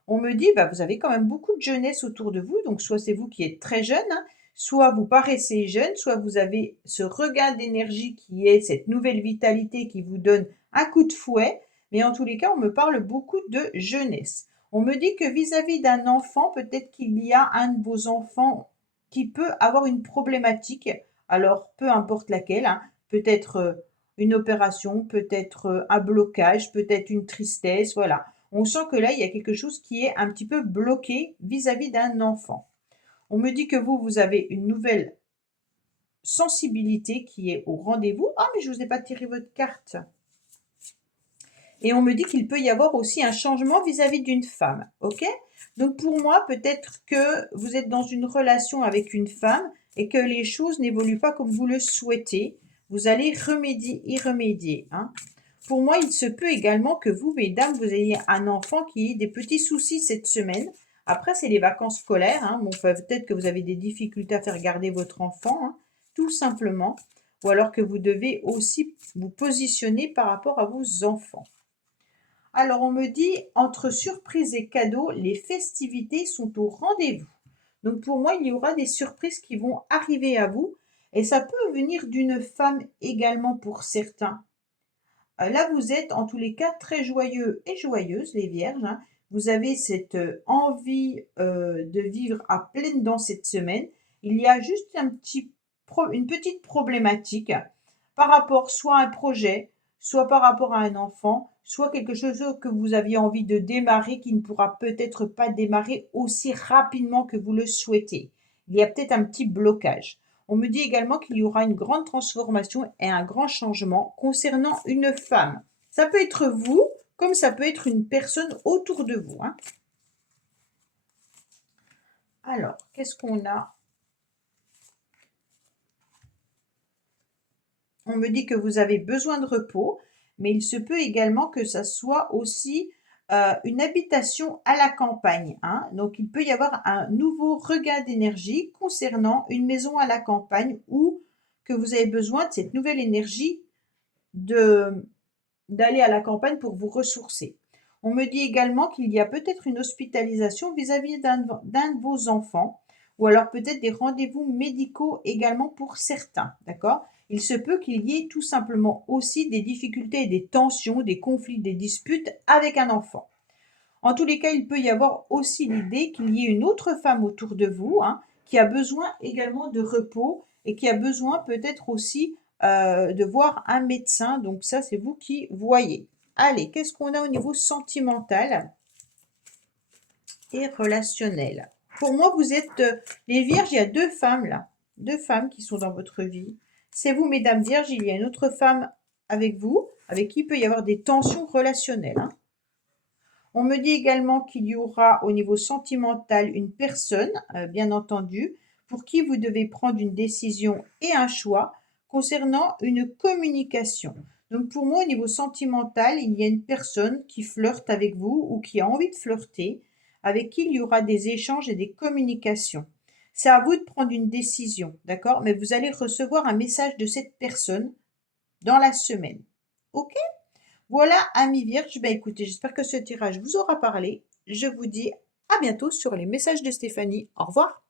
On me dit, vous avez quand même beaucoup de jeunesse autour de vous, donc soit c'est vous qui êtes très jeune, hein, soit vous paraissez jeune, soit vous avez ce regain d'énergie qui est cette nouvelle vitalité qui vous donne un coup de fouet, mais en tous les cas, on me parle beaucoup de jeunesse. On me dit que vis-à-vis d'un enfant, peut-être qu'il y a un de vos enfants qui peut avoir une problématique, alors peu importe laquelle, hein, peut-être une opération, peut-être un blocage, peut-être une tristesse, voilà. On sent que là, il y a quelque chose qui est un petit peu bloqué vis-à-vis d'un enfant. On me dit que vous avez une nouvelle sensibilité qui est au rendez-vous. Ah, mais je ne vous ai pas tiré votre carte. Et on me dit qu'il peut y avoir aussi un changement vis-à-vis d'une femme. OK? Donc pour moi, peut-être que vous êtes dans une relation avec une femme et que les choses n'évoluent pas comme vous le souhaitez. Vous allez y remédier. Hein. Pour moi, il se peut également que vous, mesdames, vous ayez un enfant qui ait des petits soucis cette semaine. Après, c'est les vacances scolaires. Hein. Bon, peut-être que vous avez des difficultés à faire garder votre enfant, hein, tout simplement. Ou alors que vous devez aussi vous positionner par rapport à vos enfants. Alors, on me dit, entre surprise et cadeaux, les festivités sont au rendez-vous. Donc, pour moi, il y aura des surprises qui vont arriver à vous. Et ça peut venir d'une femme également pour certains. Là, vous êtes en tous les cas très joyeux et joyeuses, les vierges. Hein. Vous avez cette envie de vivre à pleines dents cette semaine. Il y a juste une petite problématique par rapport soit à un projet, soit par rapport à un enfant, soit quelque chose que vous aviez envie de démarrer qui ne pourra peut-être pas démarrer aussi rapidement que vous le souhaitez. Il y a peut-être un petit blocage. On me dit également qu'il y aura une grande transformation et un grand changement concernant une femme. Ça peut être vous, comme ça peut être une personne autour de vous. Hein. Alors, qu'est-ce qu'on a? On me dit que vous avez besoin de repos, mais il se peut également que ça soit aussi une habitation à la campagne. Hein. Donc, il peut y avoir un nouveau regain d'énergie concernant une maison à la campagne ou que vous avez besoin de cette nouvelle énergie d'aller à la campagne pour vous ressourcer. On me dit également qu'il y a peut-être une hospitalisation vis-à-vis d'un de vos enfants ou alors peut-être des rendez-vous médicaux également pour certains. D'accord? Il se peut qu'il y ait tout simplement aussi des difficultés et des tensions, des conflits, des disputes avec un enfant. En tous les cas, il peut y avoir aussi l'idée qu'il y ait une autre femme autour de vous, hein, qui a besoin également de repos et qui a besoin peut-être aussi de voir un médecin. Donc ça, c'est vous qui voyez. Allez, qu'est-ce qu'on a au niveau sentimental et relationnel? Pour moi, vous êtes les vierges, il y a deux femmes là. Deux femmes qui sont dans votre vie. C'est vous, mesdames vierges, il y a une autre femme avec vous, avec qui il peut y avoir des tensions relationnelles. Hein. On me dit également qu'il y aura au niveau sentimental une personne, bien entendu, pour qui vous devez prendre une décision et un choix concernant une communication. Donc pour moi, au niveau sentimental, il y a une personne qui flirte avec vous ou qui a envie de flirter, avec qui il y aura des échanges et des communications. C'est à vous de prendre une décision, d'accord? Mais vous allez recevoir un message de cette personne dans la semaine. OK? Voilà, amis vierges. Ben écoutez, j'espère que ce tirage vous aura parlé. Je vous dis à bientôt sur les messages de Stéphanie. Au revoir.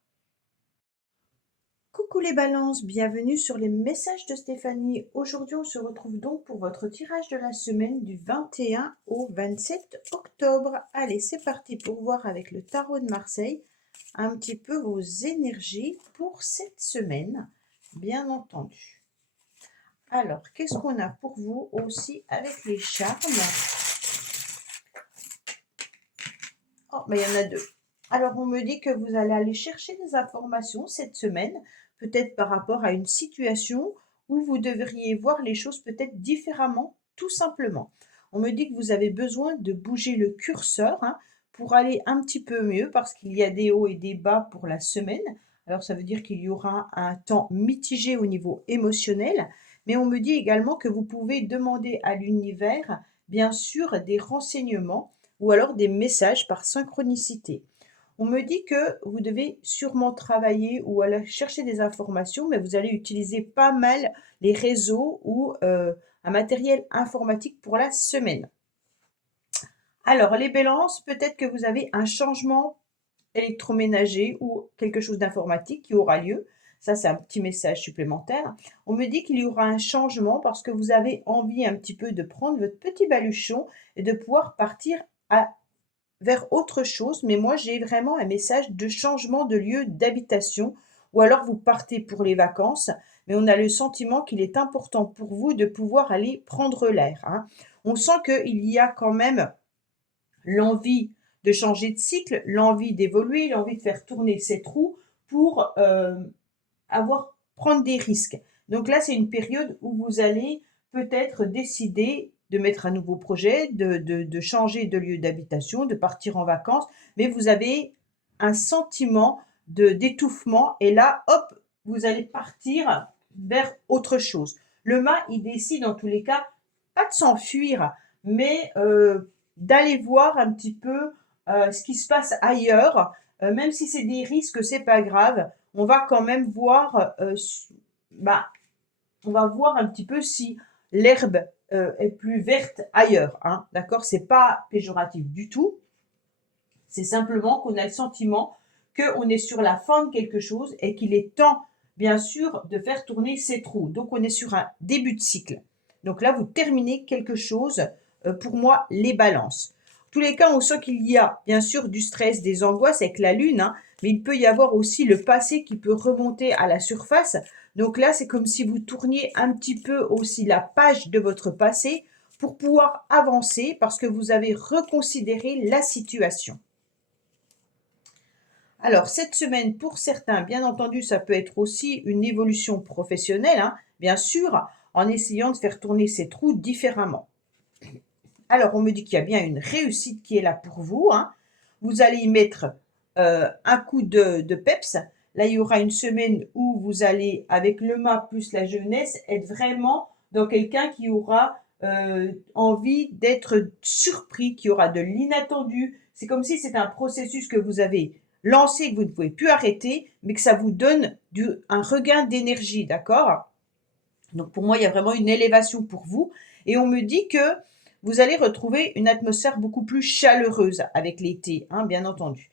Coucou les balances, bienvenue sur les messages de Stéphanie. Aujourd'hui, on se retrouve donc pour votre tirage de la semaine du 21 au 27 octobre. Allez, c'est parti pour voir avec le tarot de Marseille un petit peu vos énergies pour cette semaine, bien entendu. Alors, qu'est-ce qu'on a pour vous aussi avec les charmes? Oh, mais il y en a deux. Alors, on me dit que vous allez aller chercher des informations cette semaine, peut-être par rapport à une situation où vous devriez voir les choses peut-être différemment, tout simplement. On me dit que vous avez besoin de bouger le curseur pour aller un petit peu mieux parce qu'il y a des hauts et des bas pour la semaine. Alors, ça veut dire qu'il y aura un temps mitigé au niveau émotionnel, mais on me dit également que vous pouvez demander à l'univers, bien sûr, des renseignements ou alors des messages par synchronicité. On me dit que vous devez sûrement travailler ou aller chercher des informations, mais vous allez utiliser pas mal les réseaux ou un matériel informatique pour la semaine. Alors, les balances, peut-être que vous avez un changement électroménager ou quelque chose d'informatique qui aura lieu. Ça, c'est un petit message supplémentaire. On me dit qu'il y aura un changement parce que vous avez envie un petit peu de prendre votre petit baluchon et de pouvoir partir vers autre chose. Mais moi, j'ai vraiment un message de changement de lieu d'habitation ou alors vous partez pour les vacances, mais on a le sentiment qu'il est important pour vous de pouvoir aller prendre l'air. On sent qu'il y a quand même l'envie de changer de cycle, l'envie d'évoluer, l'envie de faire tourner cette roue pour prendre des risques. Donc là, c'est une période où vous allez peut-être décider de mettre un nouveau projet, de changer de lieu d'habitation, de partir en vacances, mais vous avez un sentiment d'étouffement et là, hop, vous allez partir vers autre chose. Le mât, il décide en tous les cas, pas de s'enfuir, mais d'aller voir un petit peu ce qui se passe ailleurs, même si c'est des risques, c'est pas grave. On va quand même voir, on va voir un petit peu si l'herbe est plus verte ailleurs. D'accord? C'est pas péjoratif du tout. C'est simplement qu'on a le sentiment qu'on est sur la fin de quelque chose et qu'il est temps, bien sûr, de faire tourner cette roue. Donc, on est sur un début de cycle. Donc là, vous terminez quelque chose, pour moi, les balances. En tous les cas, on sent qu'il y a, bien sûr, du stress, des angoisses avec la lune, mais il peut y avoir aussi le passé qui peut remonter à la surface. Donc là, c'est comme si vous tourniez un petit peu aussi la page de votre passé pour pouvoir avancer parce que vous avez reconsidéré la situation. Alors, cette semaine, pour certains, bien entendu, ça peut être aussi une évolution professionnelle, bien sûr, en essayant de faire tourner cette roue différemment. Alors, on me dit qu'il y a bien une réussite qui est là pour vous. Vous allez y mettre un coup de peps. Là, il y aura une semaine où vous allez, avec le mât plus la jeunesse, être vraiment dans quelqu'un qui aura envie d'être surpris, qui aura de l'inattendu. C'est comme si c'était un processus que vous avez lancé, que vous ne pouvez plus arrêter, mais que ça vous donne un regain d'énergie, d'accord? Donc, pour moi, il y a vraiment une élévation pour vous. Et on me dit que vous allez retrouver une atmosphère beaucoup plus chaleureuse avec l'été, bien entendu.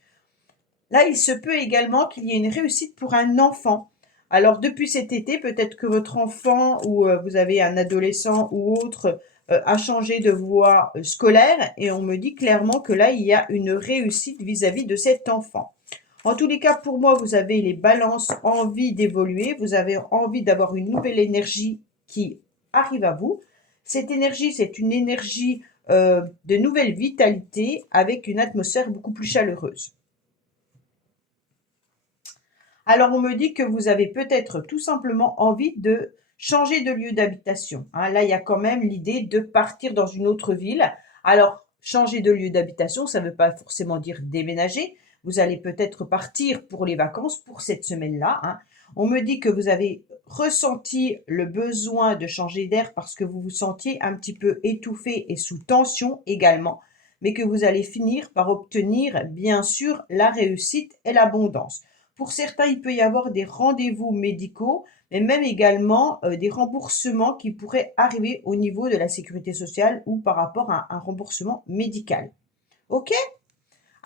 Là, il se peut également qu'il y ait une réussite pour un enfant. Alors, depuis cet été, peut-être que votre enfant ou vous avez un adolescent ou autre a changé de voie scolaire et on me dit clairement que là, il y a une réussite vis-à-vis de cet enfant. En tous les cas, pour moi, vous avez les balances, envie d'évoluer, vous avez envie d'avoir une nouvelle énergie qui arrive à vous. Cette énergie, c'est une énergie de nouvelle vitalité avec une atmosphère beaucoup plus chaleureuse. Alors, on me dit que vous avez peut-être tout simplement envie de changer de lieu d'habitation. Là, il y a quand même l'idée de partir dans une autre ville. Alors, changer de lieu d'habitation, ça ne veut pas forcément dire déménager. vous allez peut-être partir pour les vacances pour cette semaine-là, hein. On me dit que vous avez ressenti le besoin de changer d'air parce que vous vous sentiez un petit peu étouffé et sous tension également, mais que vous allez finir par obtenir, bien sûr, la réussite et l'abondance. Pour certains, il peut y avoir des rendez-vous médicaux, mais même également des remboursements qui pourraient arriver au niveau de la sécurité sociale ou par rapport à un remboursement médical. OK?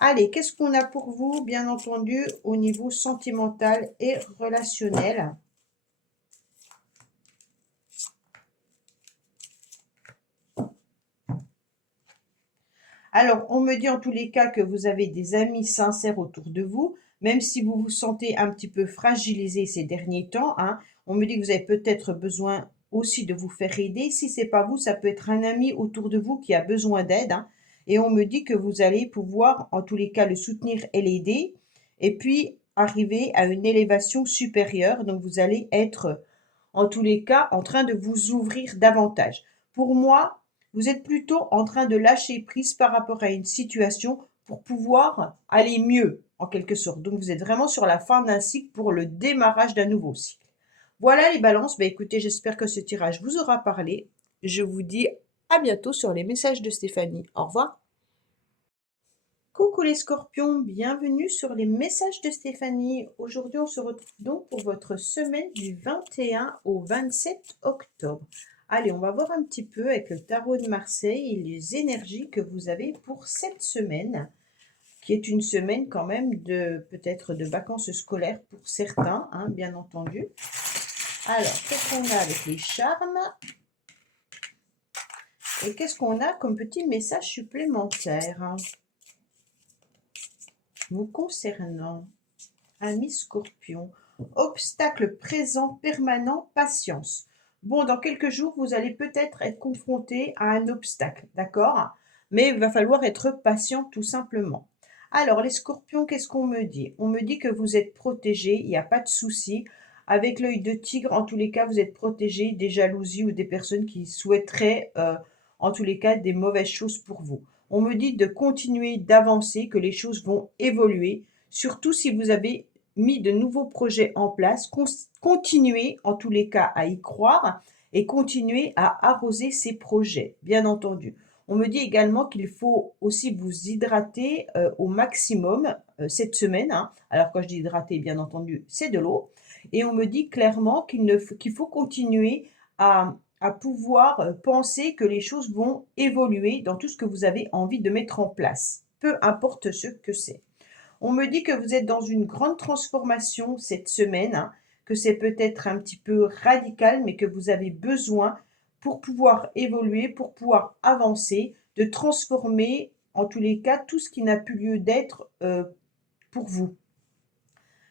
Allez, qu'est-ce qu'on a pour vous, bien entendu, au niveau sentimental et relationnel? Alors, on me dit en tous les cas que vous avez des amis sincères autour de vous, même si vous vous sentez un petit peu fragilisé ces derniers temps, hein. On me dit que vous avez peut-être besoin aussi de vous faire aider. Si c'est pas vous, ça peut être un ami autour de vous qui a besoin d'aide, hein. Et on me dit que vous allez pouvoir, en tous les cas, le soutenir et l'aider, et puis arriver à une élévation supérieure. Donc, vous allez être, en tous les cas, en train de vous ouvrir davantage. Pour moi, vous êtes plutôt en train de lâcher prise par rapport à une situation pour pouvoir aller mieux, en quelque sorte. Donc, vous êtes vraiment sur la fin d'un cycle pour le démarrage d'un nouveau cycle. Voilà les balances. Ben, écoutez, j'espère que ce tirage vous aura parlé. Je vous dis à bientôt sur les messages de Stéphanie. Au revoir. Coucou les scorpions, bienvenue sur les messages de Stéphanie. Aujourd'hui, on se retrouve donc pour votre semaine du 21 au 27 octobre. Allez, on va voir un petit peu avec le tarot de Marseille et les énergies que vous avez pour cette semaine, qui est une semaine quand même de peut-être de vacances scolaires pour certains, hein, bien entendu. Alors, qu'est-ce qu'on a avec les charmes? Et qu'est-ce qu'on a comme petit message supplémentaire vous concernant? Ami Scorpion, obstacle présent permanent, patience. Bon, dans quelques jours, vous allez peut-être être confronté à un obstacle, d'accord? Mais il va falloir être patient tout simplement. Alors, les scorpions, qu'est-ce qu'on me dit? On me dit que vous êtes protégés, il n'y a pas de souci. Avec l'œil de tigre, en tous les cas, vous êtes protégés des jalousies ou des personnes qui souhaiteraient, en tous les cas, des mauvaises choses pour vous. On me dit de continuer d'avancer, que les choses vont évoluer, surtout si vous avez mis de nouveaux projets en place, continuez en tous les cas à y croire et continuez à arroser ces projets, bien entendu. On me dit également qu'il faut aussi vous hydrater au maximum cette semaine, hein. Alors quand je dis hydrater, bien entendu, c'est de l'eau. Et on me dit clairement qu'il faut continuer à pouvoir penser que les choses vont évoluer dans tout ce que vous avez envie de mettre en place, peu importe ce que c'est. On me dit que vous êtes dans une grande transformation cette semaine, hein, que c'est peut-être un petit peu radical, mais que vous avez besoin pour pouvoir évoluer, pour pouvoir avancer, de transformer en tous les cas tout ce qui n'a plus lieu d'être pour vous.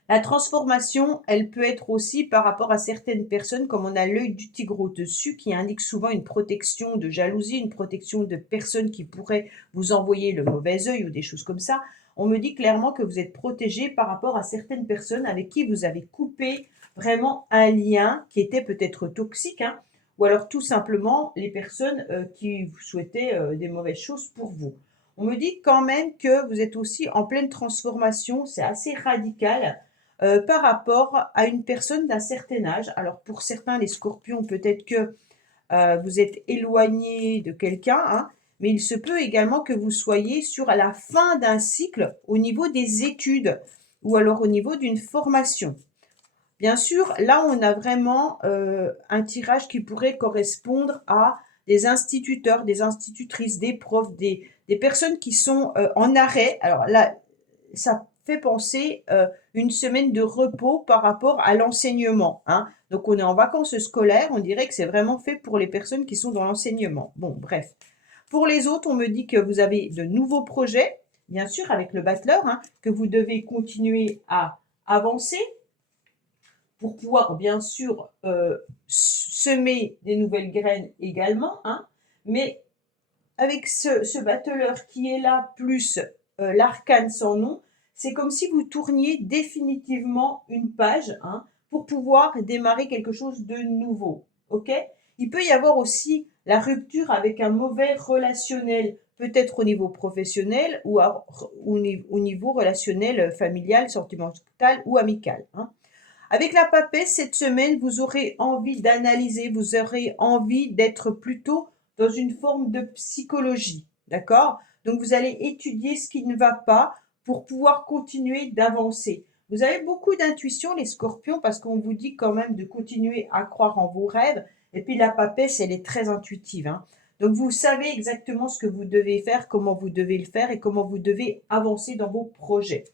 La transformation, elle peut être aussi par rapport à certaines personnes, comme on a l'œil du tigre au-dessus, qui indique souvent une protection de jalousie, une protection de personnes qui pourraient vous envoyer le mauvais œil ou des choses comme ça. On me dit clairement que vous êtes protégé par rapport à certaines personnes avec qui vous avez coupé vraiment un lien qui était peut-être toxique, hein, ou alors tout simplement les personnes qui vous souhaitaient des mauvaises choses pour vous. On me dit quand même que vous êtes aussi en pleine transformation, c'est assez radical par rapport à une personne d'un certain âge. Alors pour certains, les scorpions, peut-être que vous êtes éloigné de quelqu'un, hein, mais il se peut également que vous soyez sur la fin d'un cycle au niveau des études ou alors au niveau d'une formation. Bien sûr, là, on a vraiment un tirage qui pourrait correspondre à des instituteurs, des institutrices, des profs, des personnes qui sont en arrêt. Alors là, ça fait penser une semaine de repos par rapport à l'enseignement, hein. Donc on est en vacances scolaires, on dirait que c'est vraiment fait pour les personnes qui sont dans l'enseignement. Bon, bref. Pour les autres, on me dit que vous avez de nouveaux projets, bien sûr avec le battleur, hein, que vous devez continuer à avancer pour pouvoir bien sûr semer des nouvelles graines également, hein, mais avec ce battleur qui est là, plus l'arcane sans nom, c'est comme si vous tourniez définitivement une page, hein, pour pouvoir démarrer quelque chose de nouveau. Ok? Il peut y avoir aussi la rupture avec un mauvais relationnel, peut-être au niveau professionnel ou au niveau relationnel, familial, sentimental ou amical, hein. Avec la papesse, cette semaine, vous aurez envie d'analyser, vous aurez envie d'être plutôt dans une forme de psychologie, d'accord? Donc, vous allez étudier ce qui ne va pas pour pouvoir continuer d'avancer. Vous avez beaucoup d'intuition, les scorpions, parce qu'on vous dit quand même de continuer à croire en vos rêves. Et puis, la papesse, elle est très intuitive, hein. Donc, vous savez exactement ce que vous devez faire, comment vous devez le faire et comment vous devez avancer dans vos projets.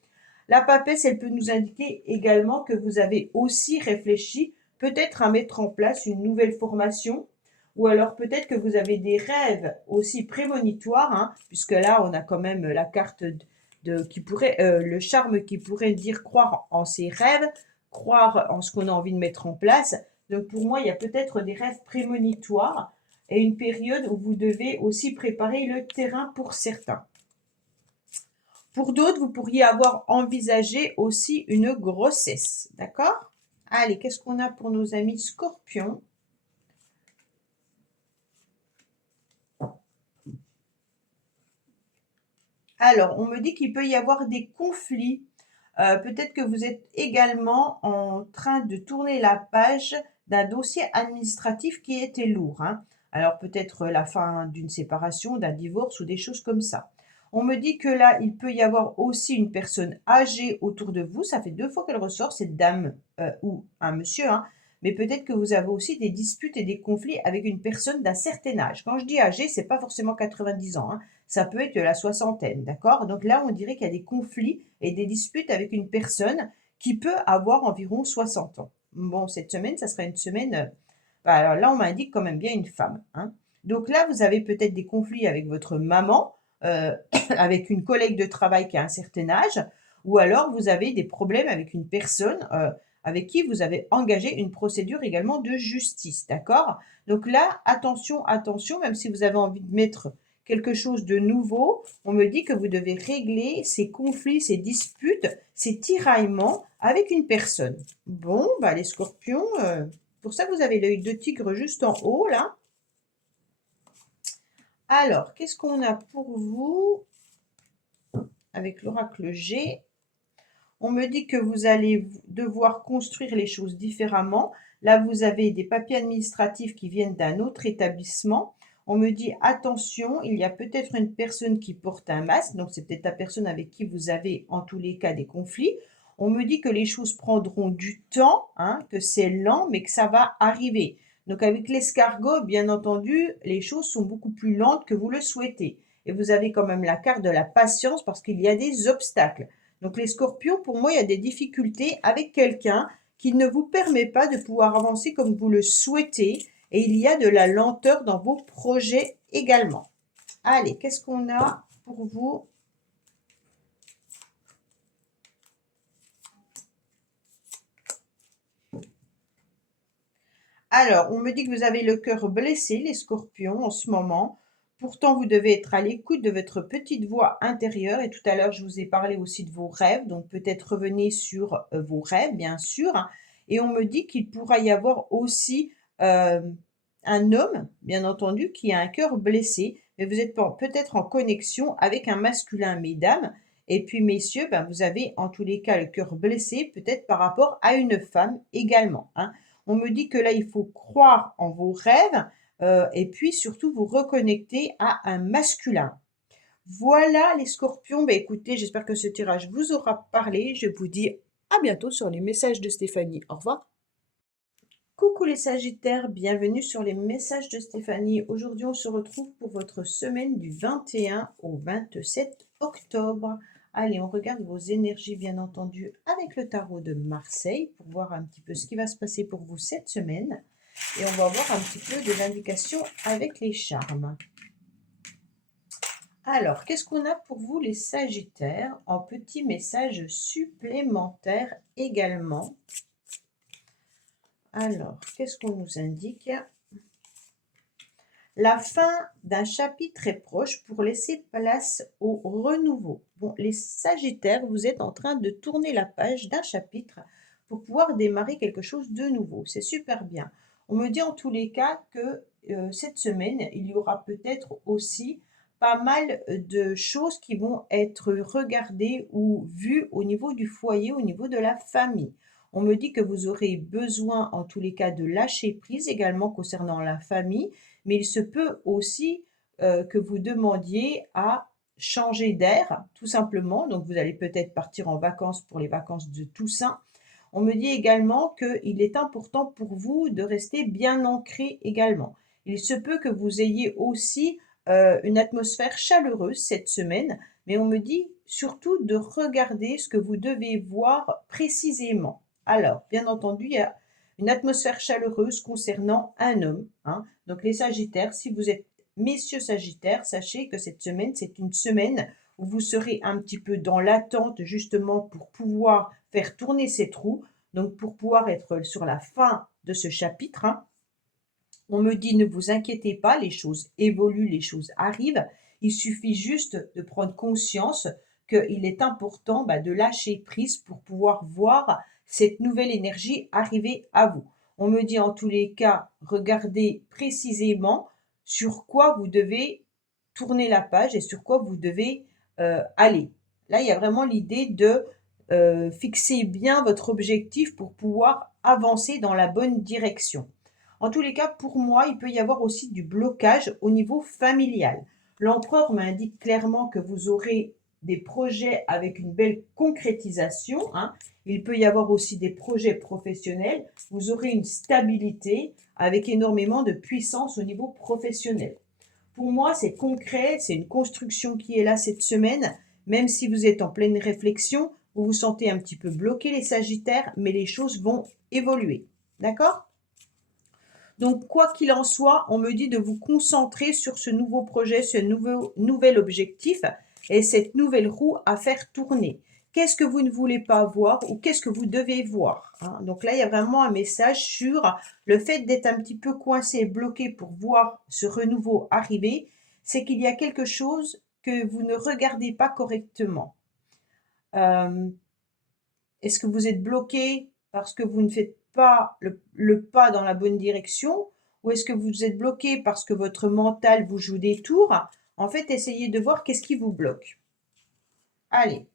La papesse, elle peut nous indiquer également que vous avez aussi réfléchi peut-être à mettre en place une nouvelle formation ou alors peut-être que vous avez des rêves aussi prémonitoires, hein, puisque là, on a quand même la carte qui pourrait, le charme qui pourrait dire croire en ses rêves, croire en ce qu'on a envie de mettre en place. Donc pour moi, il y a peut-être des rêves prémonitoires et une période où vous devez aussi préparer le terrain pour certains. Pour d'autres, vous pourriez avoir envisagé aussi une grossesse, d'accord? Allez, qu'est-ce qu'on a pour nos amis scorpions? Alors, on me dit qu'il peut y avoir des conflits. Peut-être que vous êtes également en train de tourner la page d'un dossier administratif qui était lourd, hein. Alors, peut-être la fin d'une séparation, d'un divorce ou des choses comme ça. On me dit que là, il peut y avoir aussi une personne âgée autour de vous. Ça fait 2 fois qu'elle ressort, cette dame ou un monsieur, hein. Mais peut-être que vous avez aussi des disputes et des conflits avec une personne d'un certain âge. Quand je dis âgé, c'est pas forcément 90 ans, hein. Ça peut être la soixantaine, d'accord? Donc là, on dirait qu'il y a des conflits et des disputes avec une personne qui peut avoir environ 60 ans. Bon, cette semaine, ça sera une semaine. Bah, alors là, on m'indique quand même bien une femme, hein. Donc là, vous avez peut-être des conflits avec votre maman, avec une collègue de travail qui a un certain âge, ou alors vous avez des problèmes avec une personne avec qui vous avez engagé une procédure également de justice, d'accord? Donc là, attention, attention, même si vous avez envie de mettre quelque chose de nouveau, on me dit que vous devez régler ces conflits, ces disputes, ces tiraillements avec une personne. Bon, bah les scorpions, pour ça vous avez l'œil de tigre juste en haut, là. Alors, qu'est-ce qu'on a pour vous avec l'oracle G? On me dit que vous allez devoir construire les choses différemment. Là, vous avez des papiers administratifs qui viennent d'un autre établissement. On me dit attention, il y a peut-être une personne qui porte un masque, donc c'est peut-être la personne avec qui vous avez en tous les cas des conflits. On me dit que les choses prendront du temps, hein, que c'est lent, mais que ça va arriver. Donc avec l'escargot, bien entendu, les choses sont beaucoup plus lentes que vous le souhaitez. Et vous avez quand même la carte de la patience parce qu'il y a des obstacles. Donc les scorpions, pour moi, il y a des difficultés avec quelqu'un qui ne vous permet pas de pouvoir avancer comme vous le souhaitez et il y a de la lenteur dans vos projets également. Allez, qu'est-ce qu'on a pour vous? Alors, on me dit que vous avez le cœur blessé, les scorpions, en ce moment. Pourtant, vous devez être à l'écoute de votre petite voix intérieure. Et tout à l'heure, je vous ai parlé aussi de vos rêves. Donc, peut-être revenez sur vos rêves, bien sûr, hein. Et on me dit qu'il pourra y avoir aussi un homme, bien entendu, qui a un cœur blessé. Mais vous êtes peut-être en connexion avec un masculin, mesdames. Et puis, messieurs, ben, vous avez en tous les cas le cœur blessé, peut-être par rapport à une femme également, hein. On me dit que là, il faut croire en vos rêves et puis surtout vous reconnecter à un masculin. Voilà les scorpions. Ben, écoutez, j'espère que ce tirage vous aura parlé. Je vous dis à bientôt sur les messages de Stéphanie. Au revoir. Coucou les sagittaires, bienvenue sur les messages de Stéphanie. Aujourd'hui, on se retrouve pour votre semaine du 21 au 27 octobre. Allez, on regarde vos énergies, bien entendu, avec le tarot de Marseille pour voir un petit peu ce qui va se passer pour vous cette semaine. Et on va voir un petit peu des indications avec les charmes. Alors, qu'est-ce qu'on a pour vous les sagittaires en petits messages supplémentaires également? Alors, qu'est-ce qu'on nous indique? La fin d'un chapitre est proche pour laisser place au renouveau. Bon, les sagittaires, vous êtes en train de tourner la page d'un chapitre pour pouvoir démarrer quelque chose de nouveau. C'est super bien. On me dit en tous les cas que cette semaine, il y aura peut-être aussi pas mal de choses qui vont être regardées ou vues au niveau du foyer, au niveau de la famille. On me dit que vous aurez besoin, en tous les cas, de lâcher prise également concernant la famille, mais il se peut aussi que vous demandiez à changer d'air, tout simplement. Donc, vous allez peut-être partir en vacances pour les vacances de Toussaint. On me dit également qu'il est important pour vous de rester bien ancré également. Il se peut que vous ayez aussi une atmosphère chaleureuse cette semaine, mais on me dit surtout de regarder ce que vous devez voir précisément. Alors, bien entendu, il y a une atmosphère chaleureuse concernant un homme, hein. Donc les Sagittaires, si vous êtes messieurs Sagittaires, sachez que cette semaine, c'est une semaine où vous serez un petit peu dans l'attente justement pour pouvoir faire tourner cette roue, donc pour pouvoir être sur la fin de ce chapitre, hein. On me dit ne vous inquiétez pas, les choses évoluent, les choses arrivent. Il suffit juste de prendre conscience qu'il est important de lâcher prise pour pouvoir voir cette nouvelle énergie arriver à vous. On me dit en tous les cas, regardez précisément sur quoi vous devez tourner la page et sur quoi vous devez aller. Là, il y a vraiment l'idée de fixer bien votre objectif pour pouvoir avancer dans la bonne direction. En tous les cas, pour moi, il peut y avoir aussi du blocage au niveau familial. L'empereur m'indique clairement que vous aurez des projets avec une belle concrétisation, hein. Il peut y avoir aussi des projets professionnels. Vous aurez une stabilité avec énormément de puissance au niveau professionnel. Pour moi, c'est concret, c'est une construction qui est là cette semaine. Même si vous êtes en pleine réflexion, vous vous sentez un petit peu bloqué les Sagittaires, mais les choses vont évoluer. D'accord ? Donc, quoi qu'il en soit, on me dit de vous concentrer sur ce nouveau projet, ce nouvel objectif et cette nouvelle roue à faire tourner. Qu'est-ce que vous ne voulez pas voir ou qu'est-ce que vous devez voir, hein? Donc là, il y a vraiment un message sur le fait d'être un petit peu coincé, bloqué pour voir ce renouveau arriver. C'est qu'il y a quelque chose que vous ne regardez pas correctement. Est-ce que vous êtes bloqué parce que vous ne faites pas le pas dans la bonne direction ou est-ce que vous êtes bloqué parce que votre mental vous joue des tours? En fait, essayez de voir qu'est-ce qui vous bloque. Allez,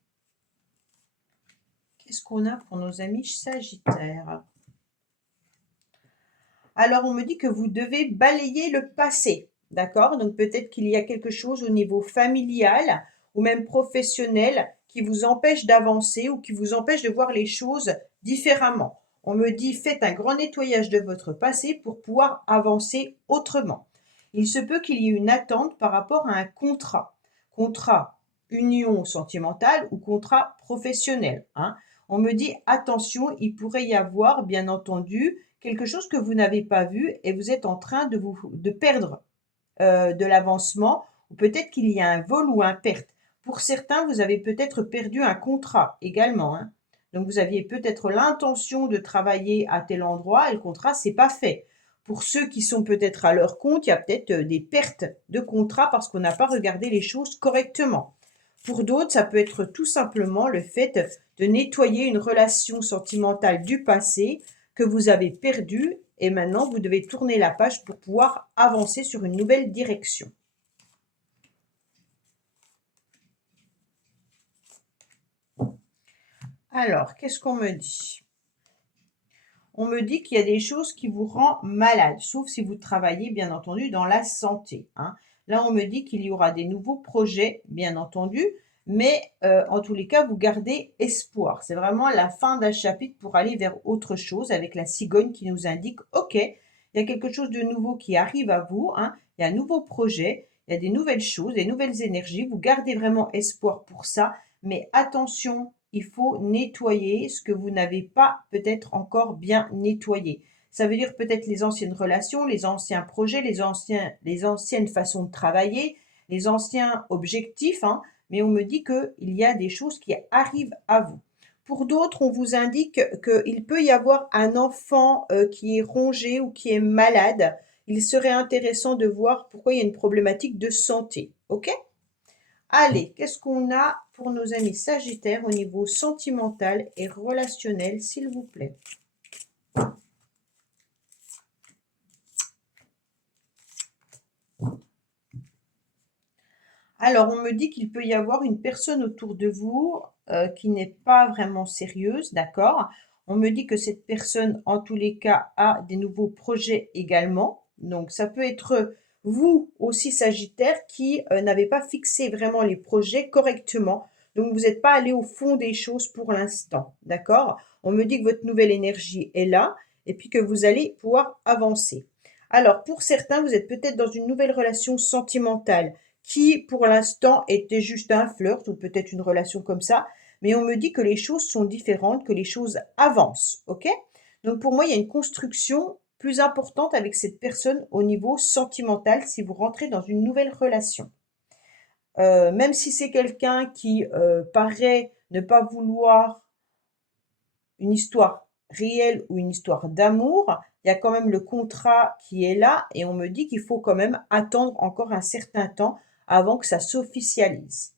qu'est-ce qu'on a pour nos amis Sagittaires? Alors, on me dit que vous devez balayer le passé, d'accord? Donc, peut-être qu'il y a quelque chose au niveau familial ou même professionnel qui vous empêche d'avancer ou qui vous empêche de voir les choses différemment. On me dit, faites un grand nettoyage de votre passé pour pouvoir avancer autrement. Il se peut qu'il y ait une attente par rapport à un contrat union sentimentale ou contrat professionnel, hein. On me dit, attention, il pourrait y avoir, bien entendu, quelque chose que vous n'avez pas vu et vous êtes en train de perdre de l'avancement ou peut-être qu'il y a un vol ou un perte. Pour certains, vous avez peut-être perdu un contrat également, hein. Donc, vous aviez peut-être l'intention de travailler à tel endroit et le contrat, c'est pas fait. Pour ceux qui sont peut-être à leur compte, il y a peut-être des pertes de contrat parce qu'on n'a pas regardé les choses correctement. Pour d'autres, ça peut être tout simplement le fait de nettoyer une relation sentimentale du passé que vous avez perdue et maintenant vous devez tourner la page pour pouvoir avancer sur une nouvelle direction. Alors, qu'est-ce qu'on me dit? On me dit qu'il y a des choses qui vous rendent malade, sauf si vous travaillez bien entendu dans la santé, hein. Là, on me dit qu'il y aura des nouveaux projets, bien entendu, mais en tous les cas, vous gardez espoir. C'est vraiment la fin d'un chapitre pour aller vers autre chose avec la cigogne qui nous indique, OK, il y a quelque chose de nouveau qui arrive à vous, hein. Il y a un nouveau projet, il y a des nouvelles choses, des nouvelles énergies. Vous gardez vraiment espoir pour ça, mais attention, il faut nettoyer ce que vous n'avez pas peut-être encore bien nettoyé. Ça veut dire peut-être les anciennes relations, les anciens projets, les anciennes façons de travailler, les anciens objectifs, hein, mais on me dit qu'il y a des choses qui arrivent à vous. Pour d'autres, on vous indique qu'il peut y avoir un enfant qui est rongé ou qui est malade. Il serait intéressant de voir pourquoi il y a une problématique de santé. OK? Allez, qu'est-ce qu'on a pour nos amis Sagittaires au niveau sentimental et relationnel, s'il vous plaît? Alors, on me dit qu'il peut y avoir une personne autour de vous qui n'est pas vraiment sérieuse, d'accord? On me dit que cette personne, en tous les cas, a des nouveaux projets également. Donc, ça peut être vous aussi, Sagittaire, qui n'avez pas fixé vraiment les projets correctement. Donc, vous n'êtes pas allé au fond des choses pour l'instant, d'accord? On me dit que votre nouvelle énergie est là et puis que vous allez pouvoir avancer. Alors, pour certains, vous êtes peut-être dans une nouvelle relation sentimentale qui, pour l'instant, était juste un flirt ou peut-être une relation comme ça. Mais on me dit que les choses sont différentes, que les choses avancent, ok? Donc pour moi, il y a une construction plus importante avec cette personne au niveau sentimental si vous rentrez dans une nouvelle relation. Même si c'est quelqu'un qui paraît ne pas vouloir une histoire réelle ou une histoire d'amour, il y a quand même le contrat qui est là et on me dit qu'il faut quand même attendre encore un certain temps avant que ça s'officialise.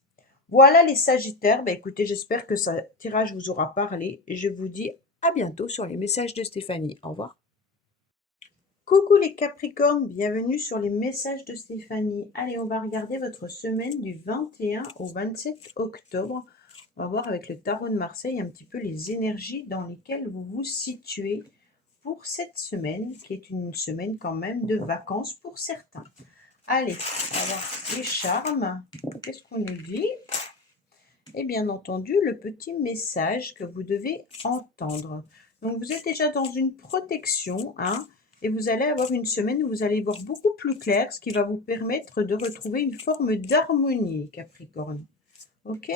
Voilà les Sagittaires. Ben, écoutez, j'espère que ce tirage vous aura parlé et je vous dis à bientôt sur les messages de Stéphanie. Au revoir. Coucou les Capricornes, bienvenue sur les messages de Stéphanie. Allez, on va regarder votre semaine du 21 au 27 octobre. On va voir avec le tarot de Marseille un petit peu les énergies dans lesquelles vous vous situez pour cette semaine, qui est une semaine quand même de vacances pour certains. Allez, on va voir les charmes. Qu'est-ce qu'on nous dit? Et bien entendu, le petit message que vous devez entendre. Donc, vous êtes déjà dans une protection, hein, et vous allez avoir une semaine où vous allez voir beaucoup plus clair, ce qui va vous permettre de retrouver une forme d'harmonie, Capricorne. Ok?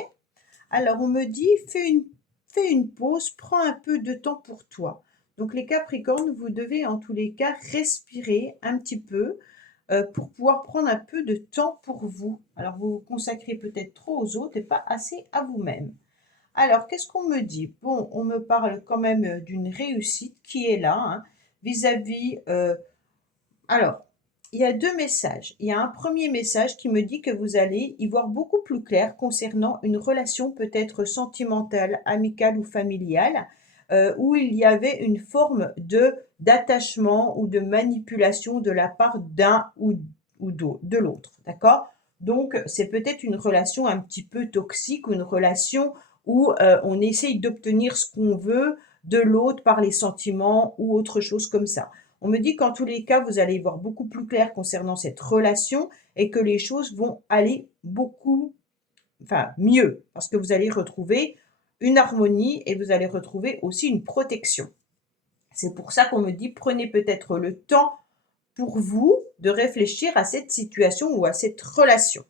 Alors, on me dit, fais une pause, prends un peu de temps pour toi. Donc, les Capricornes, vous devez en tous les cas respirer un petit peu pour pouvoir prendre un peu de temps pour vous. Alors, vous vous consacrez peut-être trop aux autres et pas assez à vous-même. Alors, qu'est-ce qu'on me dit? Bon, on me parle quand même d'une réussite qui est là, hein, vis-à-vis... alors, il y a deux messages. Il y a un premier message qui me dit que vous allez y voir beaucoup plus clair concernant une relation peut-être sentimentale, amicale ou familiale, où il y avait une forme d'attachement ou de manipulation de la part d'un ou de l'autre. D'accord? Donc, c'est peut-être une relation un petit peu toxique ou une relation où on essaye d'obtenir ce qu'on veut de l'autre par les sentiments ou autre chose comme ça. On me dit qu'en tous les cas, vous allez voir beaucoup plus clair concernant cette relation et que les choses vont aller beaucoup, enfin mieux, parce que vous allez retrouver une harmonie et vous allez retrouver aussi une protection. C'est pour ça qu'on me dit, prenez peut-être le temps pour vous de réfléchir à cette situation ou à cette relation.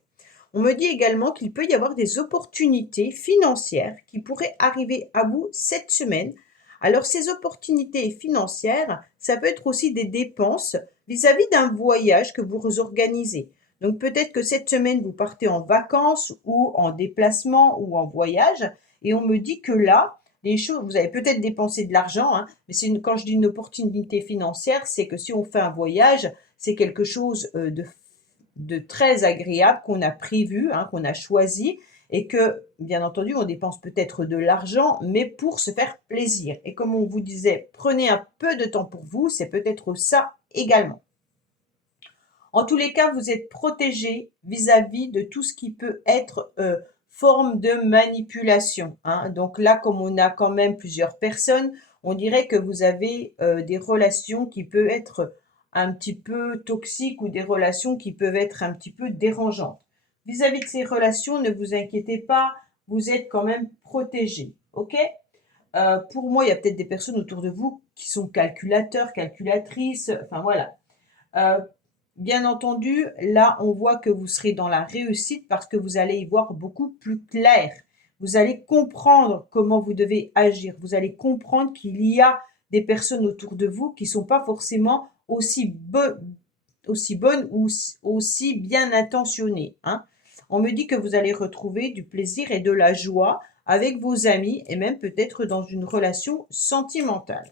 On me dit également qu'il peut y avoir des opportunités financières qui pourraient arriver à vous cette semaine. Alors ces opportunités financières, ça peut être aussi des dépenses vis-à-vis d'un voyage que vous organisez. Donc peut-être que cette semaine, vous partez en vacances ou en déplacement ou en voyage et on me dit que là, les choses, vous avez peut-être dépensé de l'argent, hein, mais quand je dis une opportunité financière, c'est que si on fait un voyage, c'est quelque chose de très agréable qu'on a prévu, hein, qu'on a choisi et que, bien entendu, on dépense peut-être de l'argent, mais pour se faire plaisir. Et comme on vous disait, prenez un peu de temps pour vous, c'est peut-être ça également. En tous les cas, vous êtes protégé vis-à-vis de tout ce qui peut être forme de manipulation, hein. Donc là, comme on a quand même plusieurs personnes, on dirait que vous avez des relations qui peuvent être un petit peu toxiques ou des relations qui peuvent être un petit peu dérangeantes. Vis-à-vis de ces relations, ne vous inquiétez pas, vous êtes quand même protégé, ok? Pour moi, il y a peut-être des personnes autour de vous qui sont calculateurs, calculatrices, enfin voilà. Bien entendu, là, on voit que vous serez dans la réussite parce que vous allez y voir beaucoup plus clair. Vous allez comprendre comment vous devez agir. Vous allez comprendre qu'il y a des personnes autour de vous qui ne sont pas forcément aussi bonnes ou aussi bien intentionnées, hein. On me dit que vous allez retrouver du plaisir et de la joie avec vos amis et même peut-être dans une relation sentimentale.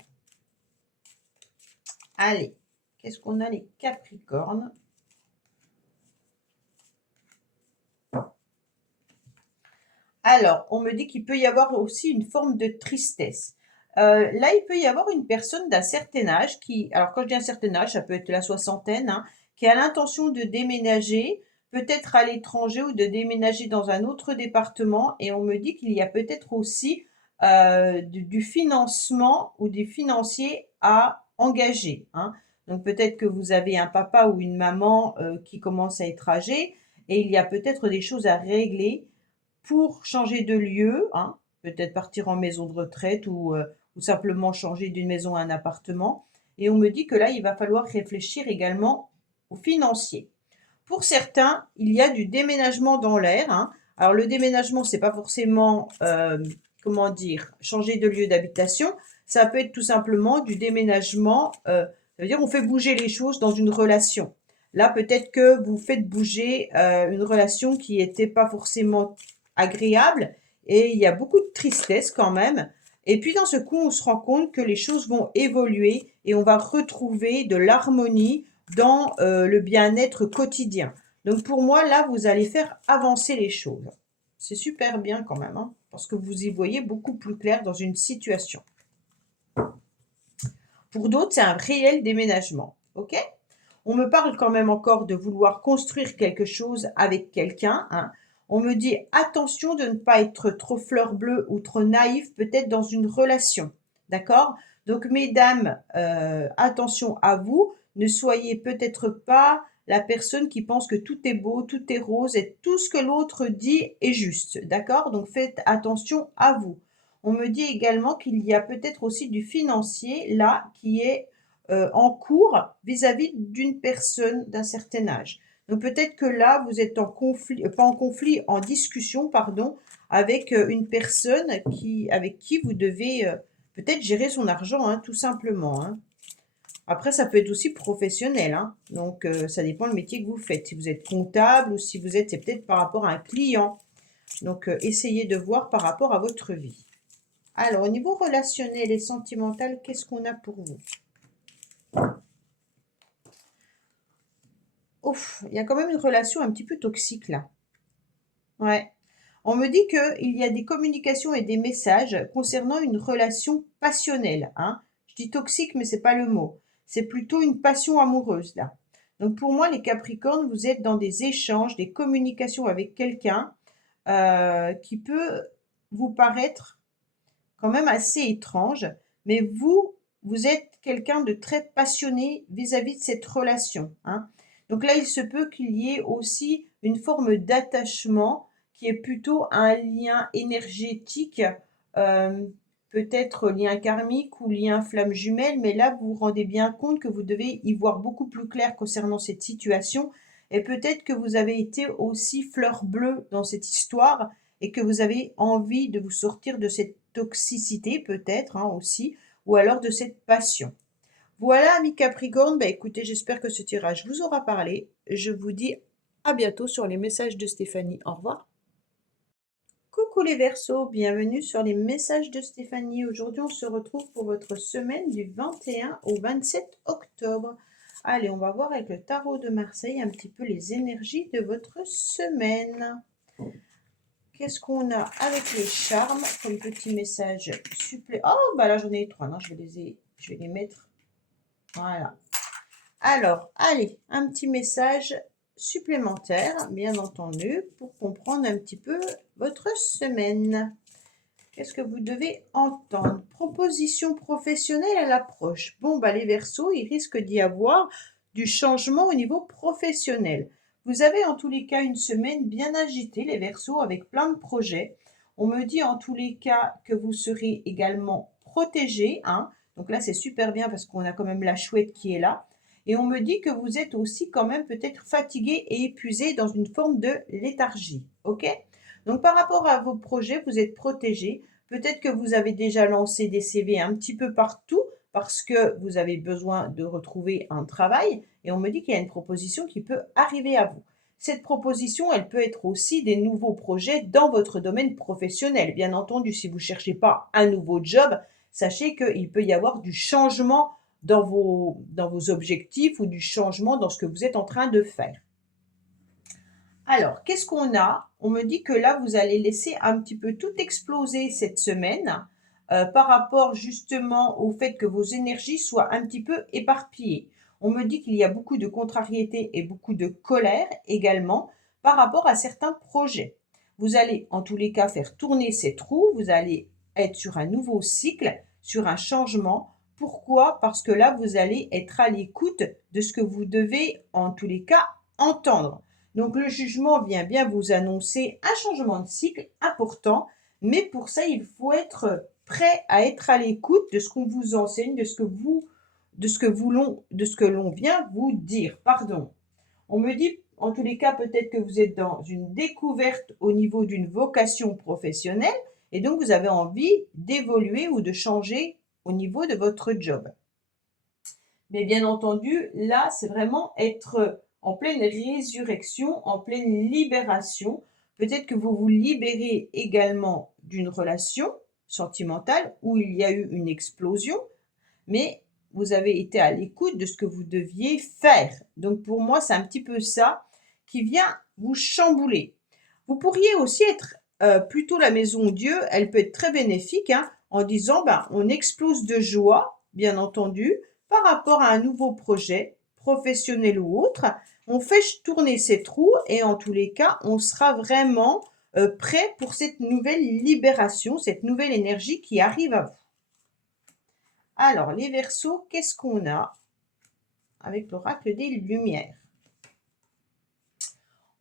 Allez. Qu'est-ce qu'on a les Capricornes? Alors, on me dit qu'il peut y avoir aussi une forme de tristesse. Là, il peut y avoir une personne d'un certain âge qui, alors quand je dis un certain âge, ça peut être la soixantaine, hein, qui a l'intention de déménager, peut-être à l'étranger ou de déménager dans un autre département. Et on me dit qu'il y a peut-être aussi du financement ou des financiers à engager, hein. Donc peut-être que vous avez un papa ou une maman qui commence à être âgé et il y a peut-être des choses à régler pour changer de lieu, hein, peut-être partir en maison de retraite ou simplement changer d'une maison à un appartement. Et on me dit que là, il va falloir réfléchir également aux financiers. Pour certains, il y a du déménagement dans l'air, hein. Alors le déménagement, c'est pas forcément, comment dire, changer de lieu d'habitation. Ça peut être tout simplement du déménagement, ça veut dire on fait bouger les choses dans une relation. Là, peut-être que vous faites bouger une relation qui n'était pas forcément agréable et il y a beaucoup de tristesse quand même. Et puis dans ce coup, on se rend compte que les choses vont évoluer et on va retrouver de l'harmonie dans le bien-être quotidien. Donc pour moi, là, vous allez faire avancer les choses. C'est super bien quand même, hein, parce que vous y voyez beaucoup plus clair dans une situation. Pour d'autres, c'est un réel déménagement. Ok? On me parle quand même encore de vouloir construire quelque chose avec quelqu'un, hein. On me dit attention de ne pas être trop fleur bleue ou trop naïf, peut-être dans une relation. D'accord? Donc, mesdames, attention à vous. Ne soyez peut-être pas la personne qui pense que tout est beau, tout est rose et tout ce que l'autre dit est juste. D'accord? Donc, faites attention à vous. On me dit également qu'il y a peut-être aussi du financier là qui est en cours vis-à-vis d'une personne d'un certain âge. Donc peut-être que là, vous êtes en conflit, pas en conflit, en discussion, pardon, avec une personne avec qui vous devez peut-être gérer son argent, hein, tout simplement, hein. Après, ça peut être aussi professionnel, hein. Donc ça dépend le métier que vous faites. Si vous êtes comptable ou si vous êtes, c'est peut-être par rapport à un client. Donc essayez de voir par rapport à votre vie. Alors, au niveau relationnel et sentimental, qu'est-ce qu'on a pour vous? Ouf, il y a quand même une relation un petit peu toxique là. Ouais. On me dit qu'il y a des communications et des messages concernant une relation passionnelle, hein. Je dis toxique, mais c'est pas le mot. C'est plutôt une passion amoureuse là. Donc pour moi, les Capricornes, vous êtes dans des échanges, des communications avec quelqu'un qui peut vous paraître quand même assez étrange, mais vous êtes quelqu'un de très passionné vis-à-vis de cette relation, hein. Donc là, il se peut qu'il y ait aussi une forme d'attachement qui est plutôt un lien énergétique, euh, peut-être lien karmique ou lien flamme jumelle, mais là, vous vous rendez bien compte que vous devez y voir beaucoup plus clair concernant cette situation et peut-être que vous avez été aussi fleur bleue dans cette histoire et que vous avez envie de vous sortir de cette toxicité peut-être, hein, aussi, ou alors de cette passion. Voilà, amis Capricorne, bah écoutez, j'espère que ce tirage vous aura parlé. Je vous dis à bientôt sur les messages de Stéphanie. Au revoir. Coucou les Verseaux, bienvenue sur les messages de Stéphanie. Aujourd'hui, on se retrouve pour votre semaine du 21 au 27 octobre. Allez, on va voir avec le tarot de Marseille un petit peu les énergies de votre semaine. Qu'est-ce qu'on a avec les charmes comme petit message supplémentaire? Oh, bah là, j'en ai 3. Non, je vais les mettre. Voilà. Alors, allez, un petit message supplémentaire, bien entendu, pour comprendre un petit peu votre semaine. Qu'est-ce que vous devez entendre? Proposition professionnelle à l'approche. Bon, bah les Verseaux, il risque d'y avoir du changement au niveau professionnel. Vous avez en tous les cas une semaine bien agitée, les Verseaux, avec plein de projets. On me dit en tous les cas que vous serez également protégés, hein. Donc là, c'est super bien parce qu'on a quand même la chouette qui est là. Et on me dit que vous êtes aussi quand même peut-être fatigué et épuisé dans une forme de léthargie. OK? Donc par rapport à vos projets, vous êtes protégés. Peut-être que vous avez déjà lancé des CV un petit peu partout parce que vous avez besoin de retrouver un travail. Et on me dit qu'il y a une proposition qui peut arriver à vous. Cette proposition, elle peut être aussi des nouveaux projets dans votre domaine professionnel. Bien entendu, si vous ne cherchez pas un nouveau job, sachez qu'il peut y avoir du changement dans vos objectifs ou du changement dans ce que vous êtes en train de faire. Alors, qu'est-ce qu'on a? On me dit que là, vous allez laisser un petit peu tout exploser cette semaine par rapport justement au fait que vos énergies soient un petit peu éparpillées. On me dit qu'il y a beaucoup de contrariété et beaucoup de colère également par rapport à certains projets. Vous allez en tous les cas faire tourner cette roue, vous allez être sur un nouveau cycle, sur un changement. Pourquoi? Parce que là, vous allez être à l'écoute de ce que vous devez en tous les cas entendre. Donc le jugement vient bien vous annoncer un changement de cycle important, mais pour ça, il faut être prêt à être à l'écoute de ce qu'on vous enseigne, de ce que l'on vient vous dire. Pardon. On me dit, en tous les cas, peut-être que vous êtes dans une découverte au niveau d'une vocation professionnelle et donc vous avez envie d'évoluer ou de changer au niveau de votre job. Mais bien entendu, là, c'est vraiment être en pleine résurrection, en pleine libération. Peut-être que vous vous libérez également d'une relation sentimentale où il y a eu une explosion, mais vous avez été à l'écoute de ce que vous deviez faire. Donc pour moi, c'est un petit peu ça qui vient vous chambouler. Vous pourriez aussi être plutôt la maison Dieu, elle peut être très bénéfique hein, en disant on explose de joie, bien entendu, par rapport à un nouveau projet, professionnel ou autre. On fait tourner cette roue et en tous les cas, on sera vraiment prêt pour cette nouvelle libération, cette nouvelle énergie qui arrive à vous. Alors, les Verseaux, qu'est-ce qu'on a avec l'oracle des Lumières?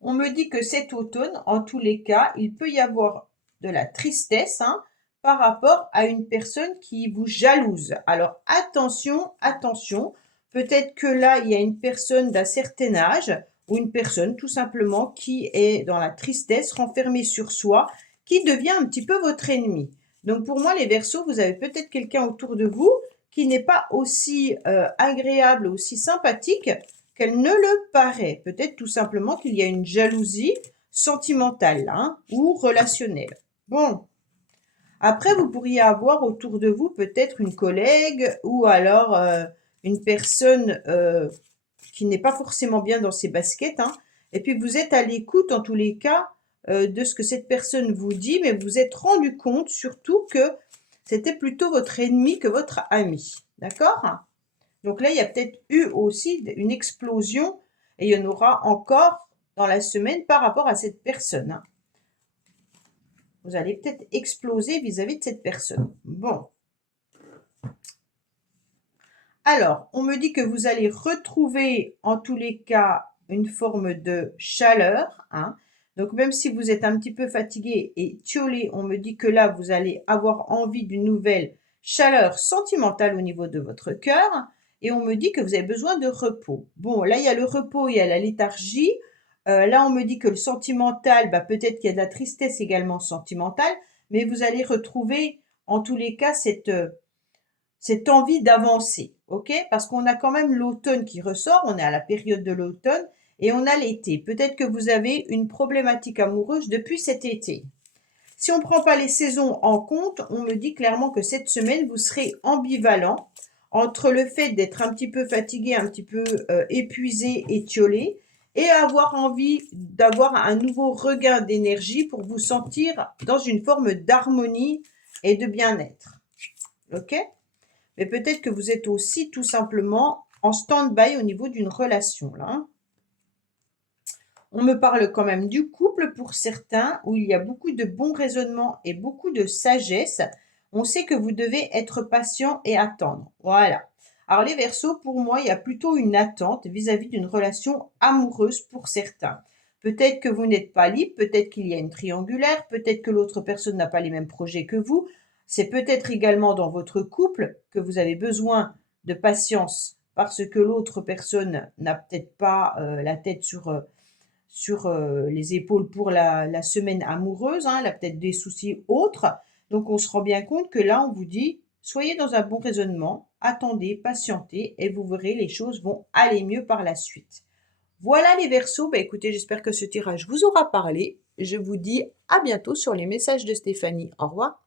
On me dit que cet automne, en tous les cas, il peut y avoir de la tristesse hein, par rapport à une personne qui vous jalouse. Alors, attention, attention. Peut-être que là, il y a une personne d'un certain âge ou une personne tout simplement qui est dans la tristesse, renfermée sur soi, qui devient un petit peu votre ennemi. Donc, pour moi, les Verseaux, vous avez peut-être quelqu'un autour de vous qui n'est pas aussi agréable, aussi sympathique qu'elle ne le paraît. Peut-être tout simplement qu'il y a une jalousie sentimentale hein, ou relationnelle. Bon, après, vous pourriez avoir autour de vous peut-être une collègue ou alors une personne qui n'est pas forcément bien dans ses baskets. Hein, et puis, vous êtes à l'écoute, en tous les cas, de ce que cette personne vous dit, mais vous vous êtes rendu compte surtout que c'était plutôt votre ennemi que votre ami. D'accord? Donc là, il y a peut-être eu aussi une explosion et il y en aura encore dans la semaine par rapport à cette personne. Hein. Vous allez peut-être exploser vis-à-vis de cette personne. Bon. Alors, on me dit que vous allez retrouver en tous les cas une forme de chaleur. Hein. Donc, même si vous êtes un petit peu fatigué et tiolé, on me dit que là, vous allez avoir envie d'une nouvelle chaleur sentimentale au niveau de votre cœur. Et on me dit que vous avez besoin de repos. Bon, là, il y a le repos, il y a la léthargie. Là, on me dit que le sentimental, peut-être qu'il y a de la tristesse également sentimentale, mais vous allez retrouver en tous les cas cette envie d'avancer, ok? Parce qu'on a quand même l'automne qui ressort, on est à la période de l'automne et on a l'été. Peut-être que vous avez une problématique amoureuse depuis cet été. Si on ne prend pas les saisons en compte, on me dit clairement que cette semaine, vous serez ambivalent entre le fait d'être un petit peu fatigué, un petit peu épuisé, étiolé, et avoir envie d'avoir un nouveau regain d'énergie pour vous sentir dans une forme d'harmonie et de bien-être. Ok? Mais peut-être que vous êtes aussi tout simplement en stand-by au niveau d'une relation. Là. On me parle quand même du couple pour certains, où il y a beaucoup de bons raisonnements et beaucoup de sagesse. On sait que vous devez être patient et attendre. Voilà. Alors les Verseaux, pour moi, il y a plutôt une attente vis-à-vis d'une relation amoureuse pour certains. Peut-être que vous n'êtes pas libre, peut-être qu'il y a une triangulaire, peut-être que l'autre personne n'a pas les mêmes projets que vous. C'est peut-être également dans votre couple que vous avez besoin de patience parce que l'autre personne n'a peut-être pas la tête sur les épaules pour la semaine amoureuse. Hein, elle a peut-être des soucis autres. Donc, on se rend bien compte que là, on vous dit, soyez dans un bon raisonnement, attendez, patientez et vous verrez, les choses vont aller mieux par la suite. Voilà les Verseaux. Écoutez, j'espère que ce tirage vous aura parlé. Je vous dis à bientôt sur les messages de Stéphanie. Au revoir.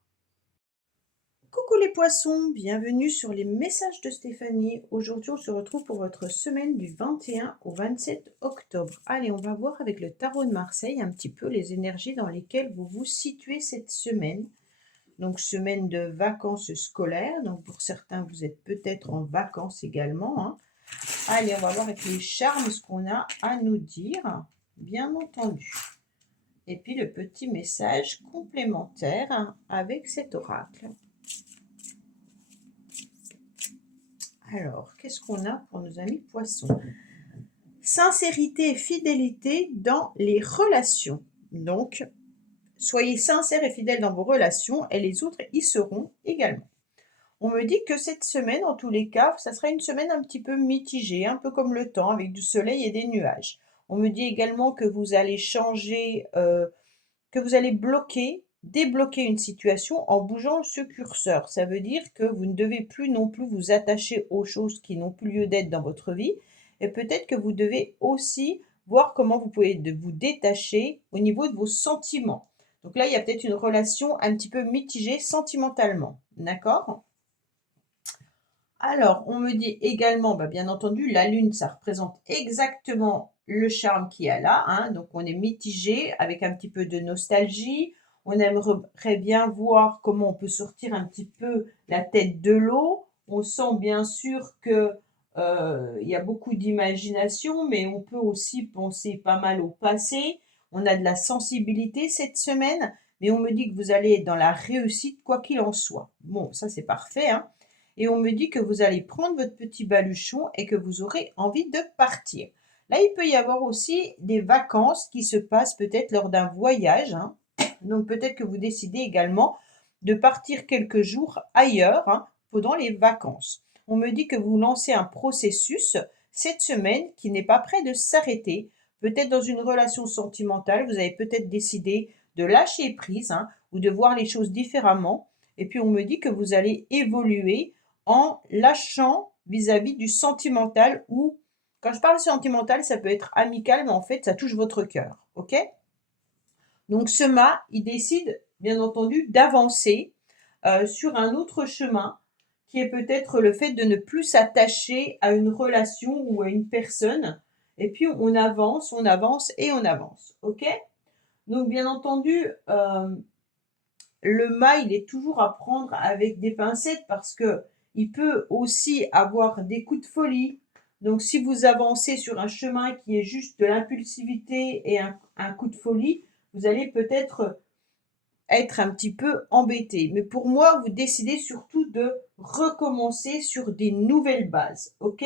Coucou les poissons, bienvenue sur les messages de Stéphanie. Aujourd'hui, on se retrouve pour votre semaine du 21 au 27 octobre. Allez, on va voir avec le tarot de Marseille un petit peu les énergies dans lesquelles vous vous situez cette semaine. Donc, semaine de vacances scolaires. Donc, pour certains, vous êtes peut-être en vacances également. Hein. Allez, on va voir avec les charmes ce qu'on a à nous dire, bien entendu. Et puis le petit message complémentaire avec cet oracle. Alors, qu'est-ce qu'on a pour nos amis poissons? Sincérité et fidélité dans les relations. Donc, soyez sincères et fidèles dans vos relations et les autres y seront également. On me dit que cette semaine, en tous les cas, ça sera une semaine un petit peu mitigée, un peu comme le temps, avec du soleil et des nuages. On me dit également que vous allez changer, que vous allez débloquer une situation en bougeant ce curseur. Ça veut dire que vous ne devez plus non plus vous attacher aux choses qui n'ont plus lieu d'être dans votre vie. Et peut-être que vous devez aussi voir comment vous pouvez vous détacher au niveau de vos sentiments. Donc là, il y a peut-être une relation un petit peu mitigée sentimentalement. D'accord? Alors, on me dit également, bien entendu, la lune, ça représente exactement le charme qu'il y a là, hein. Donc, on est mitigé avec un petit peu de nostalgie. On aimerait bien voir comment on peut sortir un petit peu la tête de l'eau. On sent bien sûr que il y a beaucoup d'imagination, mais on peut aussi penser pas mal au passé. On a de la sensibilité cette semaine, mais on me dit que vous allez être dans la réussite quoi qu'il en soit. Bon, ça c'est parfait, hein. Et on me dit que vous allez prendre votre petit baluchon et que vous aurez envie de partir. Là, il peut y avoir aussi des vacances qui se passent peut-être lors d'un voyage, hein. Donc peut-être que vous décidez également de partir quelques jours ailleurs, hein, pendant les vacances. On me dit que vous lancez un processus cette semaine qui n'est pas prêt de s'arrêter. Peut-être dans une relation sentimentale, vous avez peut-être décidé de lâcher prise, hein, ou de voir les choses différemment. Et puis on me dit que vous allez évoluer en lâchant vis-à-vis du sentimental, ou quand je parle sentimental, ça peut être amical, mais en fait, ça touche votre cœur. OK? Donc, ce mât, il décide, bien entendu, d'avancer sur un autre chemin qui est peut-être le fait de ne plus s'attacher à une relation ou à une personne. Et puis, on avance et on avance. OK? Donc, bien entendu, le mât, il est toujours à prendre avec des pincettes parce que il peut aussi avoir des coups de folie. Donc, si vous avancez sur un chemin qui est juste de l'impulsivité et un coup de folie, vous allez peut-être être un petit peu embêté. Mais pour moi, vous décidez surtout de recommencer sur des nouvelles bases, ok?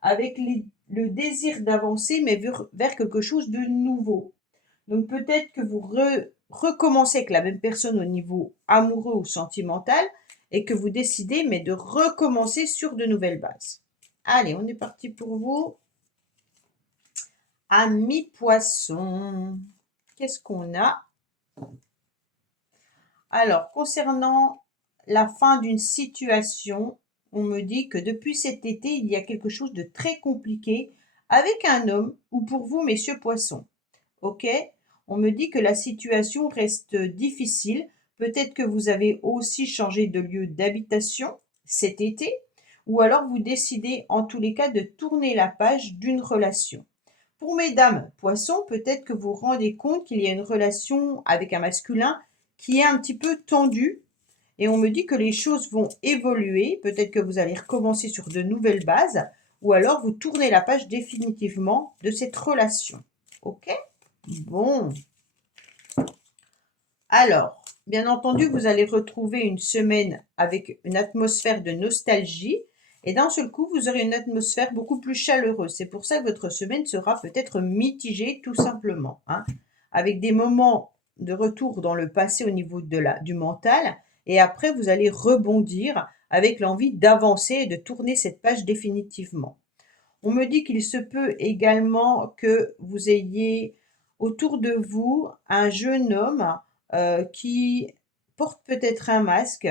Avec le désir d'avancer, mais vers quelque chose de nouveau. Donc peut-être que vous recommencez avec la même personne au niveau amoureux ou sentimental et que vous décidez, mais de recommencer sur de nouvelles bases. Allez, on est parti pour vous. Amis poissons, qu'est-ce qu'on a? Alors, concernant la fin d'une situation, on me dit que depuis cet été, il y a quelque chose de très compliqué avec un homme ou pour vous, messieurs poissons. Ok? On me dit que la situation reste difficile. Peut-être que vous avez aussi changé de lieu d'habitation cet été, ou alors vous décidez en tous les cas de tourner la page d'une relation. Pour mesdames poissons, peut-être que vous vous rendez compte qu'il y a une relation avec un masculin qui est un petit peu tendue, et on me dit que les choses vont évoluer. Peut-être que vous allez recommencer sur de nouvelles bases, ou alors vous tournez la page définitivement de cette relation. Ok? Bon. Alors, bien entendu, vous allez retrouver une semaine avec une atmosphère de nostalgie et d'un seul coup, vous aurez une atmosphère beaucoup plus chaleureuse. C'est pour ça que votre semaine sera peut-être mitigée tout simplement, hein, avec des moments de retour dans le passé au niveau du mental, et après, vous allez rebondir avec l'envie d'avancer et de tourner cette page définitivement. On me dit qu'il se peut également que vous ayez autour de vous un jeune homme qui porte peut-être un masque,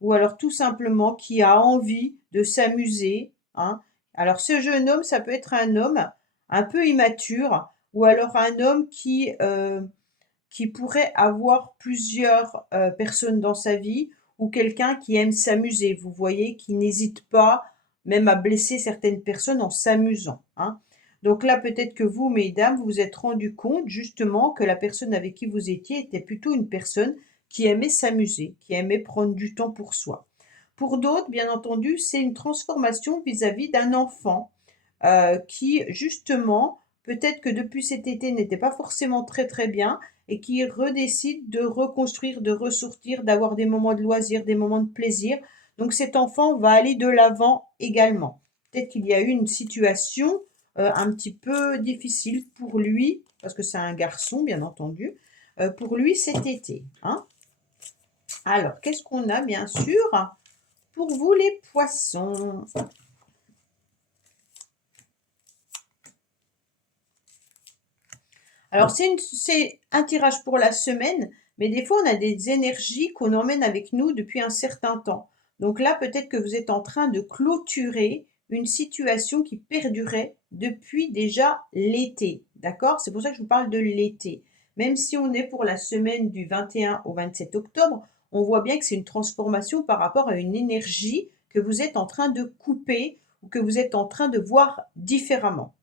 ou alors tout simplement qui a envie de s'amuser, hein. Alors ce jeune homme, ça peut être un homme un peu immature, ou alors un homme qui pourrait avoir plusieurs personnes dans sa vie, ou quelqu'un qui aime s'amuser, vous voyez, qui n'hésite pas même à blesser certaines personnes en s'amusant, hein. Donc là, peut-être que vous, mesdames, vous vous êtes rendu compte justement que la personne avec qui vous étiez était plutôt une personne qui aimait s'amuser, qui aimait prendre du temps pour soi. Pour d'autres, bien entendu, c'est une transformation vis-à-vis d'un enfant qui justement, peut-être que depuis cet été n'était pas forcément très très bien et qui redécide de reconstruire, de ressortir, d'avoir des moments de loisirs, des moments de plaisir. Donc cet enfant va aller de l'avant également. Peut-être qu'il y a eu une situation un petit peu difficile pour lui, parce que c'est un garçon bien entendu, pour lui cet été, hein. Alors, qu'est-ce qu'on a bien sûr pour vous les poissons? Alors, c'est un tirage pour la semaine, mais des fois, on a des énergies qu'on emmène avec nous depuis un certain temps. Donc là, peut-être que vous êtes en train de clôturer une situation qui perdurait depuis déjà l'été. D'accord? C'est pour ça que je vous parle de l'été. Même si on est pour la semaine du 21 au 27 octobre, on voit bien que c'est une transformation par rapport à une énergie que vous êtes en train de couper ou que vous êtes en train de voir différemment.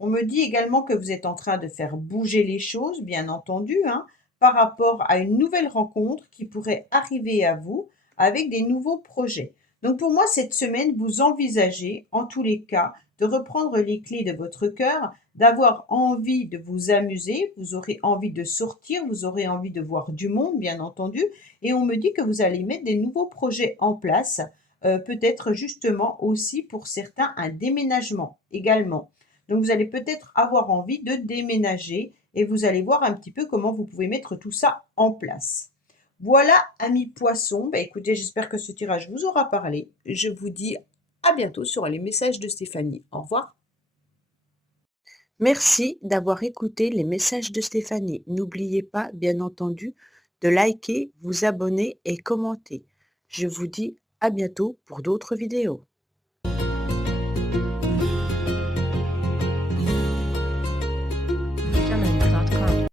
On me dit également que vous êtes en train de faire bouger les choses, bien entendu, hein, par rapport à une nouvelle rencontre qui pourrait arriver à vous avec des nouveaux projets. Donc pour moi, cette semaine, vous envisagez, en tous les cas, de reprendre les clés de votre cœur, d'avoir envie de vous amuser, vous aurez envie de sortir, vous aurez envie de voir du monde, bien entendu, et on me dit que vous allez mettre des nouveaux projets en place, peut-être justement aussi pour certains un déménagement également. Donc, vous allez peut-être avoir envie de déménager et vous allez voir un petit peu comment vous pouvez mettre tout ça en place. Voilà, amis poissons. Bah, écoutez, j'espère que ce tirage vous aura parlé. Je vous dis à bientôt sur les messages de Stéphanie. Au revoir. Merci d'avoir écouté les messages de Stéphanie. N'oubliez pas, bien entendu, de liker, vous abonner et commenter. Je vous dis à bientôt pour d'autres vidéos.